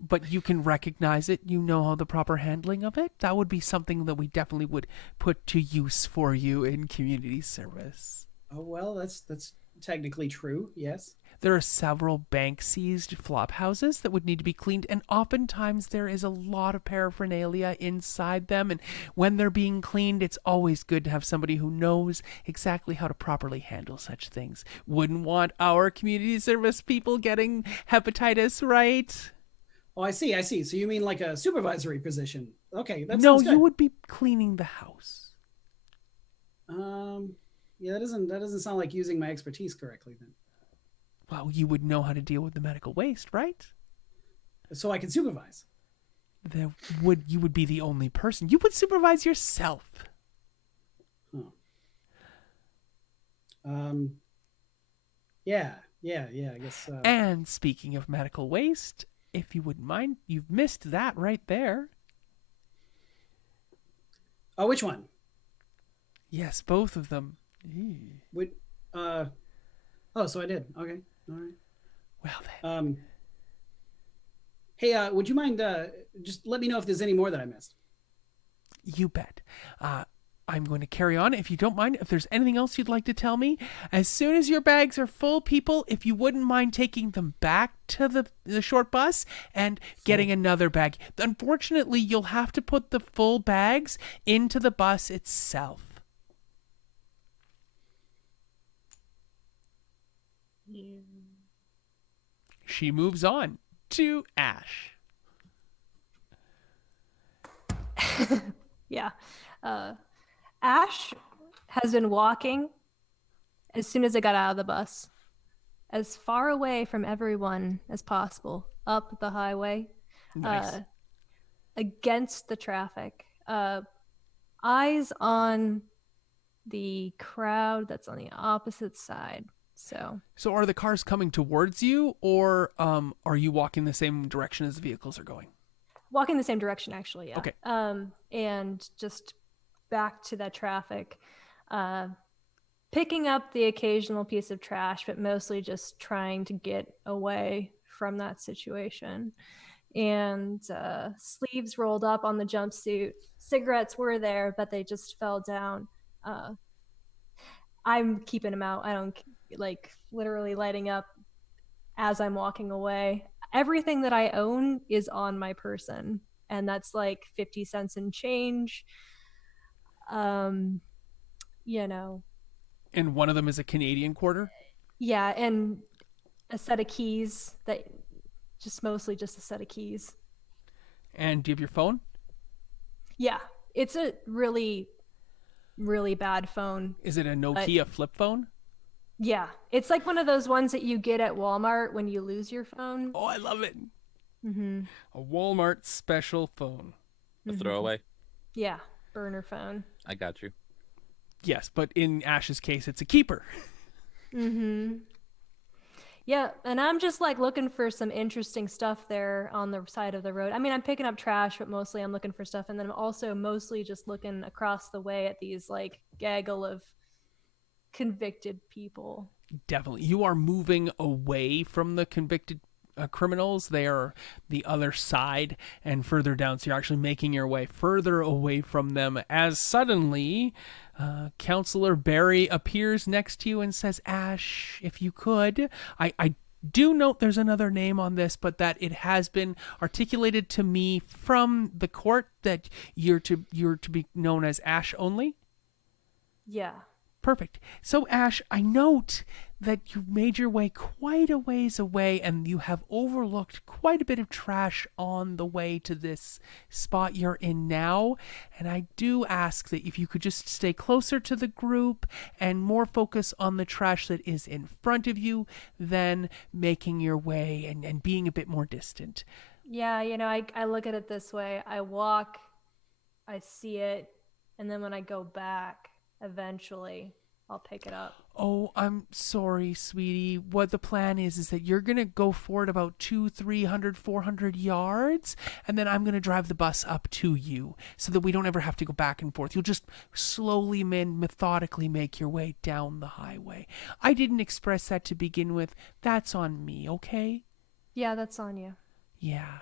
But you can recognize it. You know how the proper handling of it. That would be something that we definitely would put to use for you in community service. Oh, well, that's technically true, yes. There are several bank-seized flop houses that would need to be cleaned, and oftentimes there is a lot of paraphernalia inside them, and when they're being cleaned, it's always good to have somebody who knows exactly how to properly handle such things. Wouldn't want our community service people getting hepatitis, right? Oh, I see. So you mean like a supervisory position? Okay, that No, sounds good. you would be cleaning the house. Yeah, that doesn't sound like using my expertise correctly then. Well, you would know how to deal with the medical waste, right? So I can supervise. You would be the only person. You would supervise yourself. Huh. Yeah, I guess. And speaking of medical waste, if you wouldn't mind, you've missed that right there. Oh, which one? Yes, both of them. Oh, so I did. Okay. All right. Well then. Hey, would you mind just let me know if there's any more that I missed? You bet. I'm going to carry on. If you don't mind, if there's anything else you'd like to tell me, as soon as your bags are full, people, if you wouldn't mind taking them back to the short bus and getting another bag. Unfortunately, you'll have to put the full bags into the bus itself. She moves on to Ash. Yeah. Ash has been walking as soon as I got out of the bus, as far away from everyone as possible, up the highway, Nice. against the traffic, eyes on the crowd that's on the opposite side. So are the cars coming towards you, or are you walking the same direction as the vehicles are going? walking the same direction, actually, yeah. Okay. And just back to that traffic, picking up the occasional piece of trash, but mostly just trying to get away from that situation. And sleeves rolled up on the jumpsuit. Cigarettes were there, but they just fell down. I'm keeping them out. I don't literally lighting up as I'm walking away. Everything that I own is on my person, and that's like 50 cents in change. You know. And one of them is a Canadian quarter? Yeah, and a set of keys that mostly just a set of keys. And do you have your phone? Yeah, it's a really, really bad phone. Is it a Nokia flip phone? Yeah, it's like one of those ones that you get at Walmart when you lose your phone. Oh, I love it. Mm-hmm. A Walmart special phone. A throwaway. Yeah, burner phone. I got you. Yes, but in Ash's case, it's a keeper. Mm-hmm. Yeah, and I'm just like looking for some interesting stuff there on the side of the road. I mean, I'm picking up trash, but mostly I'm looking for stuff. And then I'm also mostly just looking across the way at these like gaggle of convicted people. Definitely. You are moving away from the convicted criminals. They are the other side and further down. So you're actually making your way further away from them as suddenly Counselor Barry appears next to you and says, Ash, if you could, I do note there's another name on this, but that it has been articulated to me from the court that you're to be known as Ash only. Yeah. Perfect. So, Ash, I note that you made your way quite a ways away and you have overlooked quite a bit of trash on the way to this spot you're in now. And I do ask that if you could just stay closer to the group and more focus on the trash that is in front of you than making your way and being a bit more distant. Yeah, I look at it this way. I walk, I see it, and then when I go back, eventually I'll pick it up. Oh, I'm sorry, sweetie. What the plan is that you're going to go for it about 200, 300, 400 yards, and then I'm going to drive the bus up to you so that we don't ever have to go back and forth. You'll just slowly and methodically make your way down the highway. I didn't express that to begin with. That's on me, okay? Yeah, that's on you. Yeah.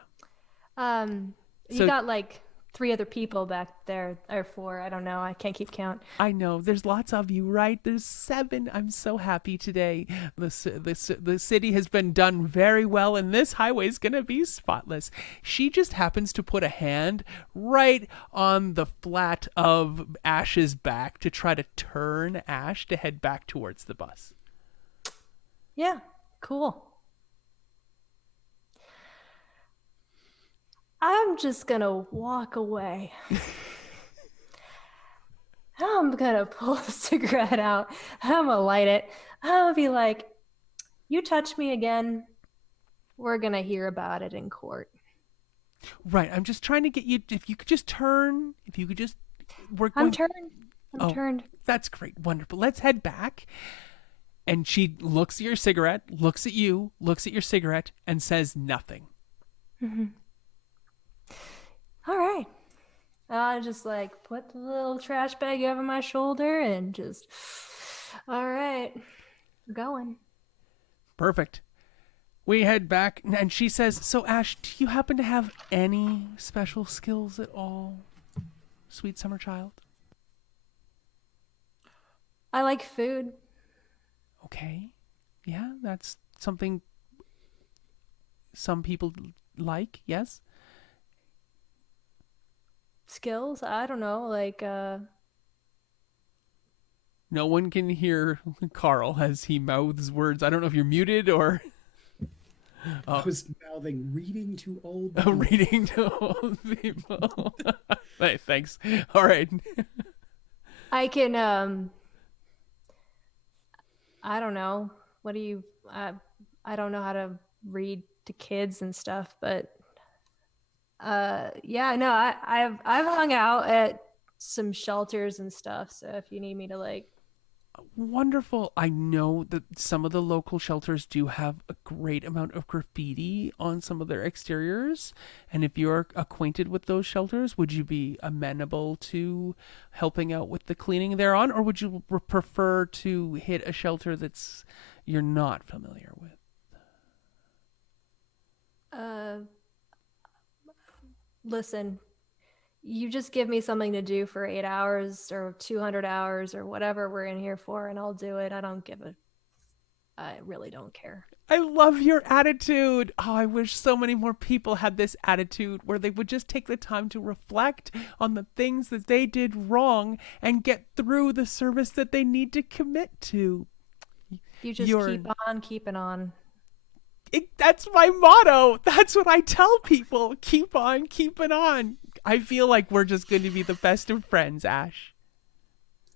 You got like 3 other people back there, or 4, I don't know, I can't keep count. I know, there's lots of you, right? There's 7. I'm so happy today. The city has been done very well, and this highway is going to be spotless. She just happens to put a hand right on the flat of Ash's back to try to turn Ash to head back towards the bus. Yeah, cool. I'm just gonna walk away. I'm gonna pull a cigarette out. I'm gonna light it. I'll be like, you touch me again, we're gonna hear about it in court. Right, I'm just trying to get you, if you could just turn, if you could just... I'm turned. That's great, wonderful. Let's head back. And she looks at your cigarette, looks at you, looks at your cigarette, and says nothing. Mm-hmm. All right. I just like put the little trash bag over my shoulder and just, all right, we're going. Perfect. We head back, and she says, so Ash, do you happen to have any special skills at all, sweet summer child? I like food. Okay. Yeah, that's something some people like, yes? Skills? I don't know, like No one can hear Carl as he mouths words. I don't know if you're muted or I was mouthing reading to old reading to old people. Hey, thanks. All right. I can I don't know. What do you I don't know how to read to kids and stuff, but yeah, no, I've hung out at some shelters and stuff, so if you need me to like Wonderful. I know that some of the local shelters do have a great amount of graffiti on some of their exteriors. And if you're acquainted with those shelters, would you be amenable to helping out with the cleaning thereon? Or would you prefer to hit a shelter that's you're not familiar with? uh listen, you just give me something to do for 8 hours or 200 hours or whatever we're in here for, and I'll do it. I really don't care. I love your attitude. Oh, I wish so many more people had this attitude where they would just take the time to reflect on the things that they did wrong and get through the service that they need to commit to. You just keep on keeping on. That's my motto. That's what I tell people. Keep on keeping on. I feel like we're just going to be the best of friends, Ash.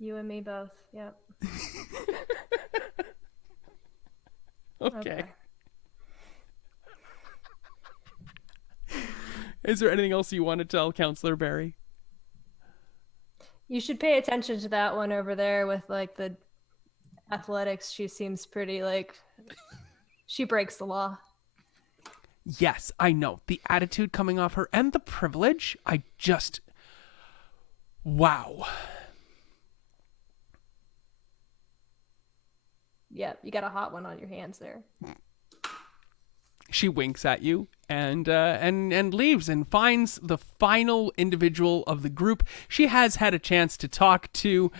You and me both. Yep. Okay. Is there anything else you want to tell Counselor Barry? You should pay attention to that one over there with like the athletics. She seems pretty like she breaks the law. Yes, I know. The attitude coming off her and the privilege, wow. Yep, you got a hot one on your hands there. She winks at you and leaves and finds the final individual of the group. She has had a chance to talk to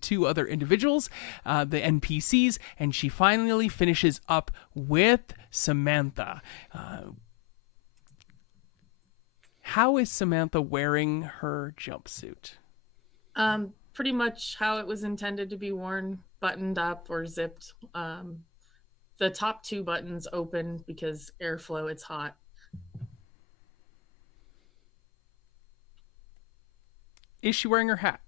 two other individuals, the NPCs, and she finally finishes up with Samantha. How is Samantha wearing her jumpsuit? Pretty much how it was intended to be worn, buttoned up or zipped. The top two buttons open because airflow, it's hot. Is she wearing her hat?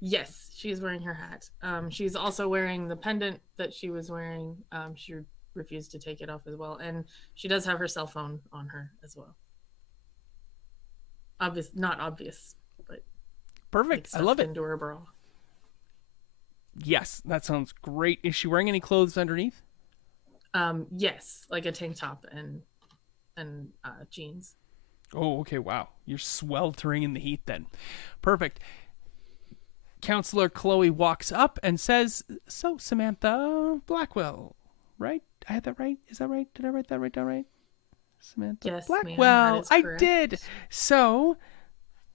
Yes, she's wearing her hat. She's also wearing the pendant that she was wearing. She refused to take it off as well. And she does have her cell phone on her as well. Not obvious, but perfect. Like I love it. Into her bra. Yes, that sounds great. Is she wearing any clothes underneath? Yes, like a tank top and jeans. Oh, okay. Wow, you're sweltering in the heat then. Perfect. Counselor Chloe walks up and says, "So, Samantha Blackwell, right? I had that right? Is that right? Did I write that right down right? Samantha Yes, Blackwell. I correct. did. So,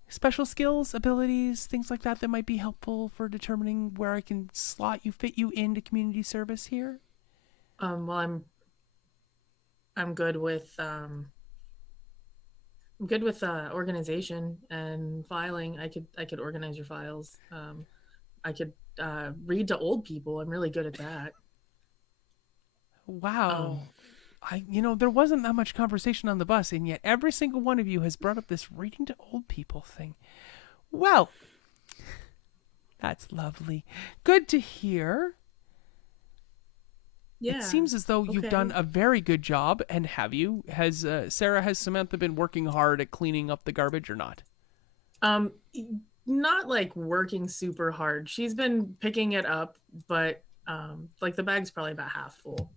special skills, abilities, things like that might be helpful for determining where I can fit you into community service here. Well, I'm good with organization and filing. I could organize your files. I could read to old people. I'm really good at that. Wow. There wasn't that much conversation on the bus, and yet every single one of you has brought up this reading to old people thing. Well, that's lovely. Good to hear. Yeah. It seems as though you've done a very good job, and has Samantha been working hard at cleaning up the garbage or not? Not like working super hard. She's been picking it up, but like the bag's probably about half full.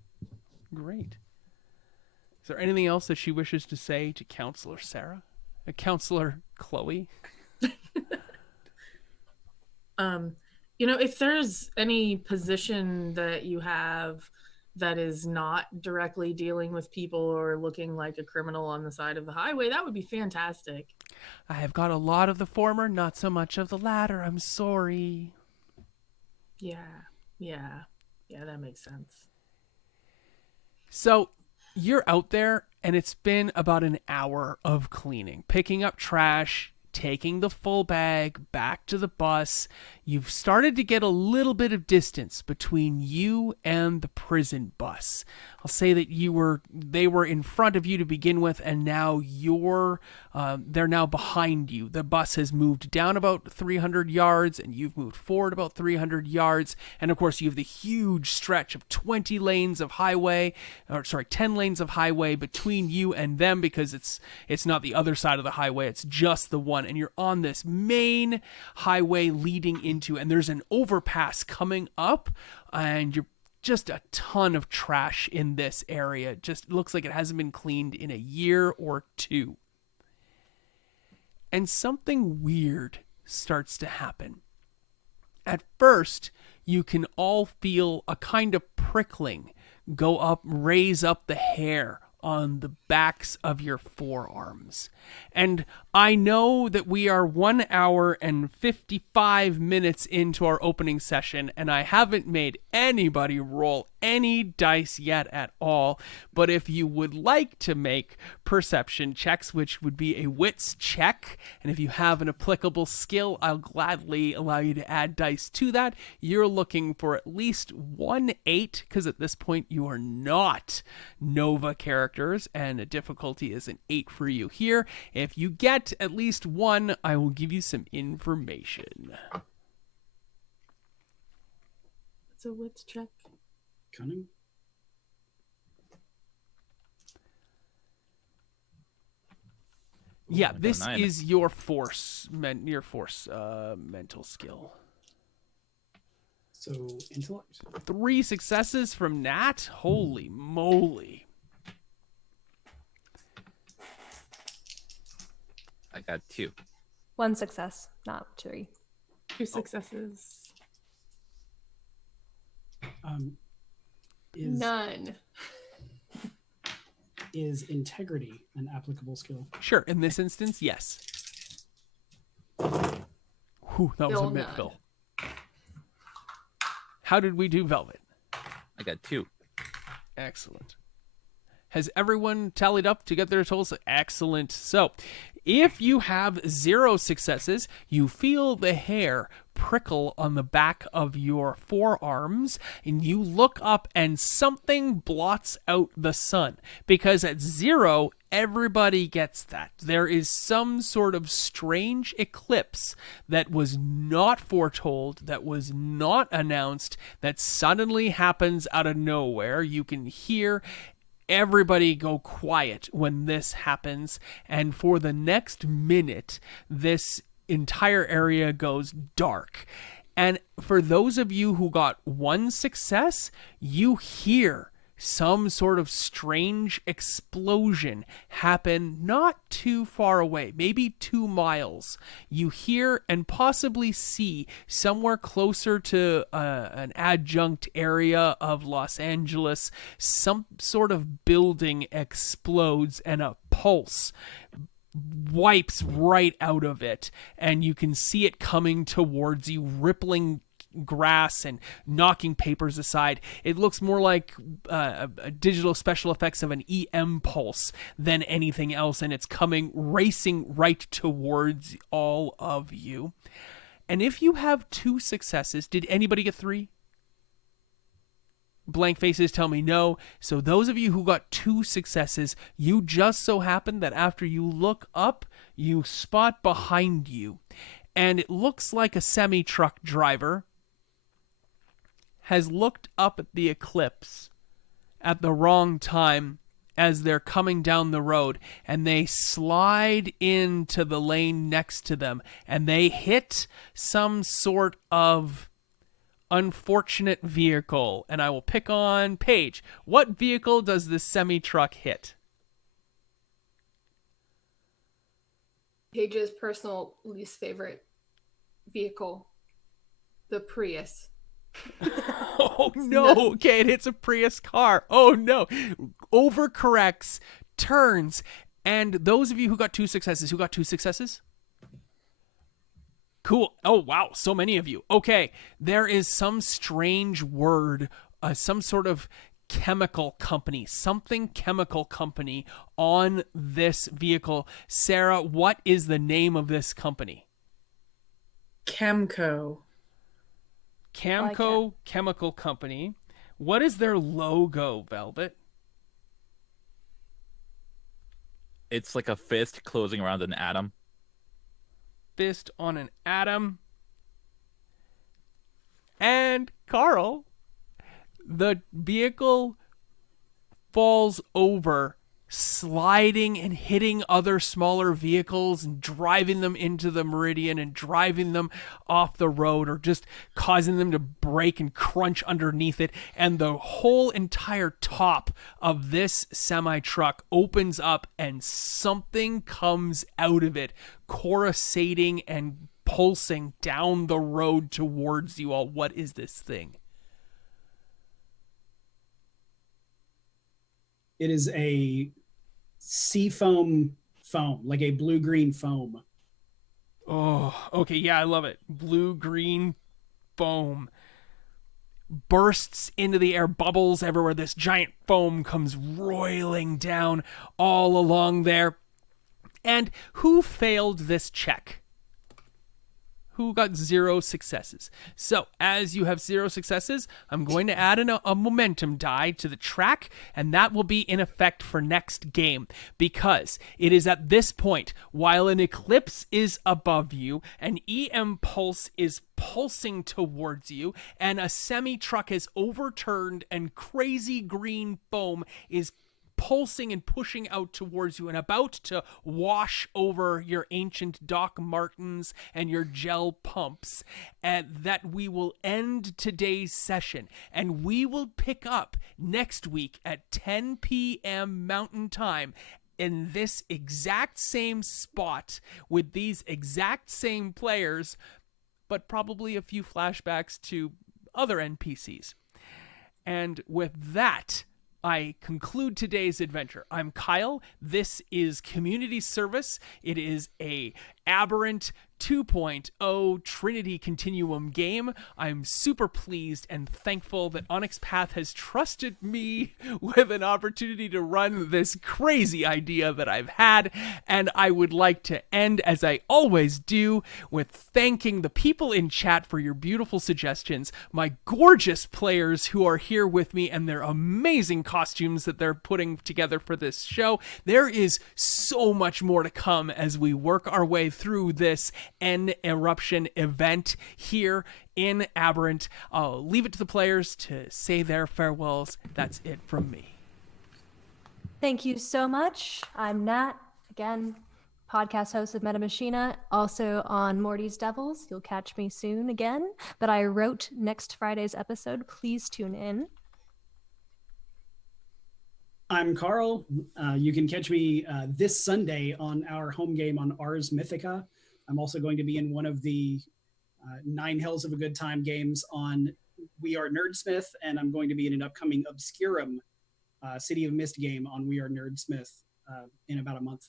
Great. Is there anything else that she wishes to say to Counselor Sarah? Counselor Chloe? If there's any position that you have that is not directly dealing with people or looking like a criminal on the side of the highway, that would be fantastic. I have got a lot of the former, not so much of the latter. I'm sorry. Yeah, that makes sense. So you're out there, and it's been about an hour of cleaning, picking up trash, taking the full bag back to the bus. You've started to get a little bit of distance between you and the prison bus. I'll say that they were in front of you to begin with, and now they're now behind you. The bus has moved down about 300 yards, and you've moved forward about 300 yards. And of course, you have the huge stretch of 10 lanes of highway between you and them, because it's not the other side of the highway, it's just the one. And you're on this main highway leading into, and there's an overpass coming up, and you're just a ton of trash in this area. It just looks like it hasn't been cleaned in a year or two. And something weird starts to happen. At first, you can all feel a kind of prickling raise up the hair on the backs of your forearms. And I know that we are 1 hour and 55 minutes into our opening session, and I haven't made anybody roll any dice yet at all. But if you would like to make perception checks, which would be a wits check, and if you have an applicable skill, I'll gladly allow you to add dice to that. You're looking for at least 1-8, because at this point you are not Nova characters, and a difficulty is an 8 for you here. If you get at least 1, I will give you some information. It's a wits check. Cunning. Yeah, I this got 9. is your mental skill. So intellect. 3 successes from Nat. Holy moly. I got 2. 1 success, not 3. 2 successes. None. Is integrity an applicable skill? Sure, in this instance, yes. Whew, that was a Still myth, none. Phil. How did we do, Velvet? I got 2. Excellent. Has everyone tallied up to get their totals? Excellent. So, if you have 0 successes, you feel the hair prickle on the back of your forearms, and you look up and something blots out the sun. Because at 0, everybody gets that. There is some sort of strange eclipse that was not foretold, that was not announced, that suddenly happens out of nowhere. You can hear everybody go quiet when this happens, and for the next minute, this entire area goes dark. And for those of you who got 1 success, you hear some sort of strange explosion happen not too far away, maybe 2 miles. You hear and possibly see somewhere closer to an adjunct area of Los Angeles, some sort of building explodes and a pulse wipes right out of it, and you can see it coming towards you, rippling grass and knocking papers aside. It looks more like a digital special effects of an EM pulse than anything else, and it's coming racing right towards all of you. And if you have 2 successes, did anybody get 3? Blank faces tell me no. So those of you who got 2 successes, you just so happen that after you look up, you spot behind you, and it looks like a semi-truck driver has looked up at the eclipse at the wrong time as they're coming down the road, and they slide into the lane next to them, and they hit some sort of unfortunate vehicle. And I will pick on Paige. What vehicle does this semi-truck hit? Paige's personal least favorite vehicle, the Prius. Oh no! Okay, it hits a Prius car. Oh no! Overcorrects, turns, and those of you who got 2 successes, who got 2 successes? Cool. Oh wow, so many of you. Okay, there is some strange word, some sort of chemical company, something chemical company on this vehicle. Sarah, what is the name of this company? Chemco. Camco Chemical Company. What is their logo, Velvet? It's like a fist closing around an atom. Fist on an atom. And Carl, the vehicle falls over, sliding and hitting other smaller vehicles and driving them into the meridian and driving them off the road, or just causing them to break and crunch underneath it. And the whole entire top of this semi truck opens up and something comes out of it, coruscating and pulsing down the road towards you all. What is this thing? It is a seafoam foam, like a blue-green foam. Oh, okay. Yeah, I love it. Blue-green foam bursts into the air, bubbles everywhere. This giant foam comes roiling down all along there. And who failed this check? Who got 0 successes? So, as you have 0 successes, I'm going to add a momentum die to the track, and that will be in effect for next game, because it is at this point, while an eclipse is above you, an EM pulse is pulsing towards you, and a semi-truck is overturned, and crazy green foam is pulsing and pushing out towards you and about to wash over your ancient Doc Martens and your gel pumps, and that we will end today's session, and we will pick up next week at 10 p.m. Mountain Time in this exact same spot with these exact same players, but probably a few flashbacks to other NPCs. And with that, I conclude today's adventure. I'm Kyle. This is Community Service. It is a Aberrant 2.0 Trinity Continuum game. I'm super pleased and thankful that Onyx Path has trusted me with an opportunity to run this crazy idea that I've had. And I would like to end, as I always do, with thanking the people in chat for your beautiful suggestions, my gorgeous players who are here with me and their amazing costumes that they're putting together for this show. There is so much more to come as we work our way through this N eruption event here in Aberrant. I'll leave it to the players to say their farewells. That's it from me. Thank you so much. I'm Nat, again, podcast host of Meta Machina, also on Morty's Devils. You'll catch me soon again, but I wrote next Friday's episode. Please tune in. I'm Carl. You can catch me this Sunday on our home game on Ars Mythica. I'm also going to be in one of the 9 Hells of a Good Time games on We Are Nerdsmith, and I'm going to be in an upcoming Obscurum City of Mist game on We Are Nerdsmith in about a month.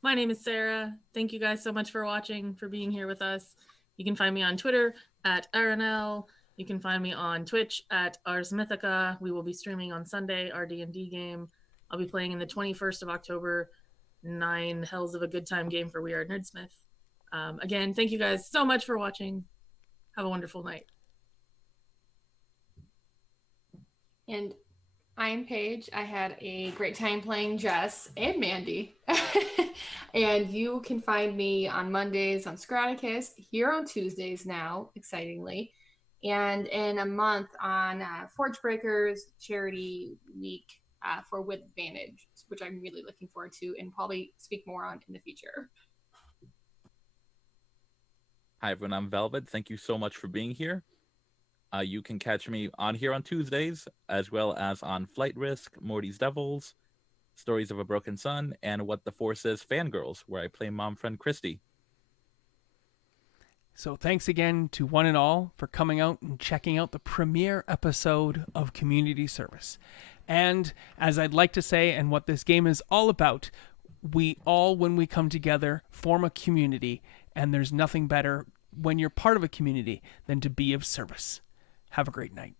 My name is Sarah. Thank you guys so much for watching, for being here with us. You can find me on Twitter at RNL. You can find me on Twitch at Ars Mythica. We will be streaming on Sunday our D&D game. I'll be playing in the 21st of October 9 Hells of a Good Time game for We Are Nerdsmith. Again, thank you guys so much for watching. Have a wonderful night. And I'm Paige. I had a great time playing Jess and Mandy. And you can find me on Mondays on Scraticus, here on Tuesdays now, excitingly, and in a month on Forge Breakers Charity Week for With Advantage, which I'm really looking forward to and probably speak more on in the future. Hi, everyone. I'm Velvet. Thank you so much for being here. You can catch me on here on Tuesdays, as well as on Flight Risk, Morty's Devils, Stories of a Broken Sun, and What the Force Is Fangirls, where I play mom friend Christy. So thanks again to one and all for coming out and checking out the premiere episode of Community Service. And as I'd like to say, and what this game is all about, we all, when we come together, form a community, and there's nothing better when you're part of a community than to be of service. Have a great night.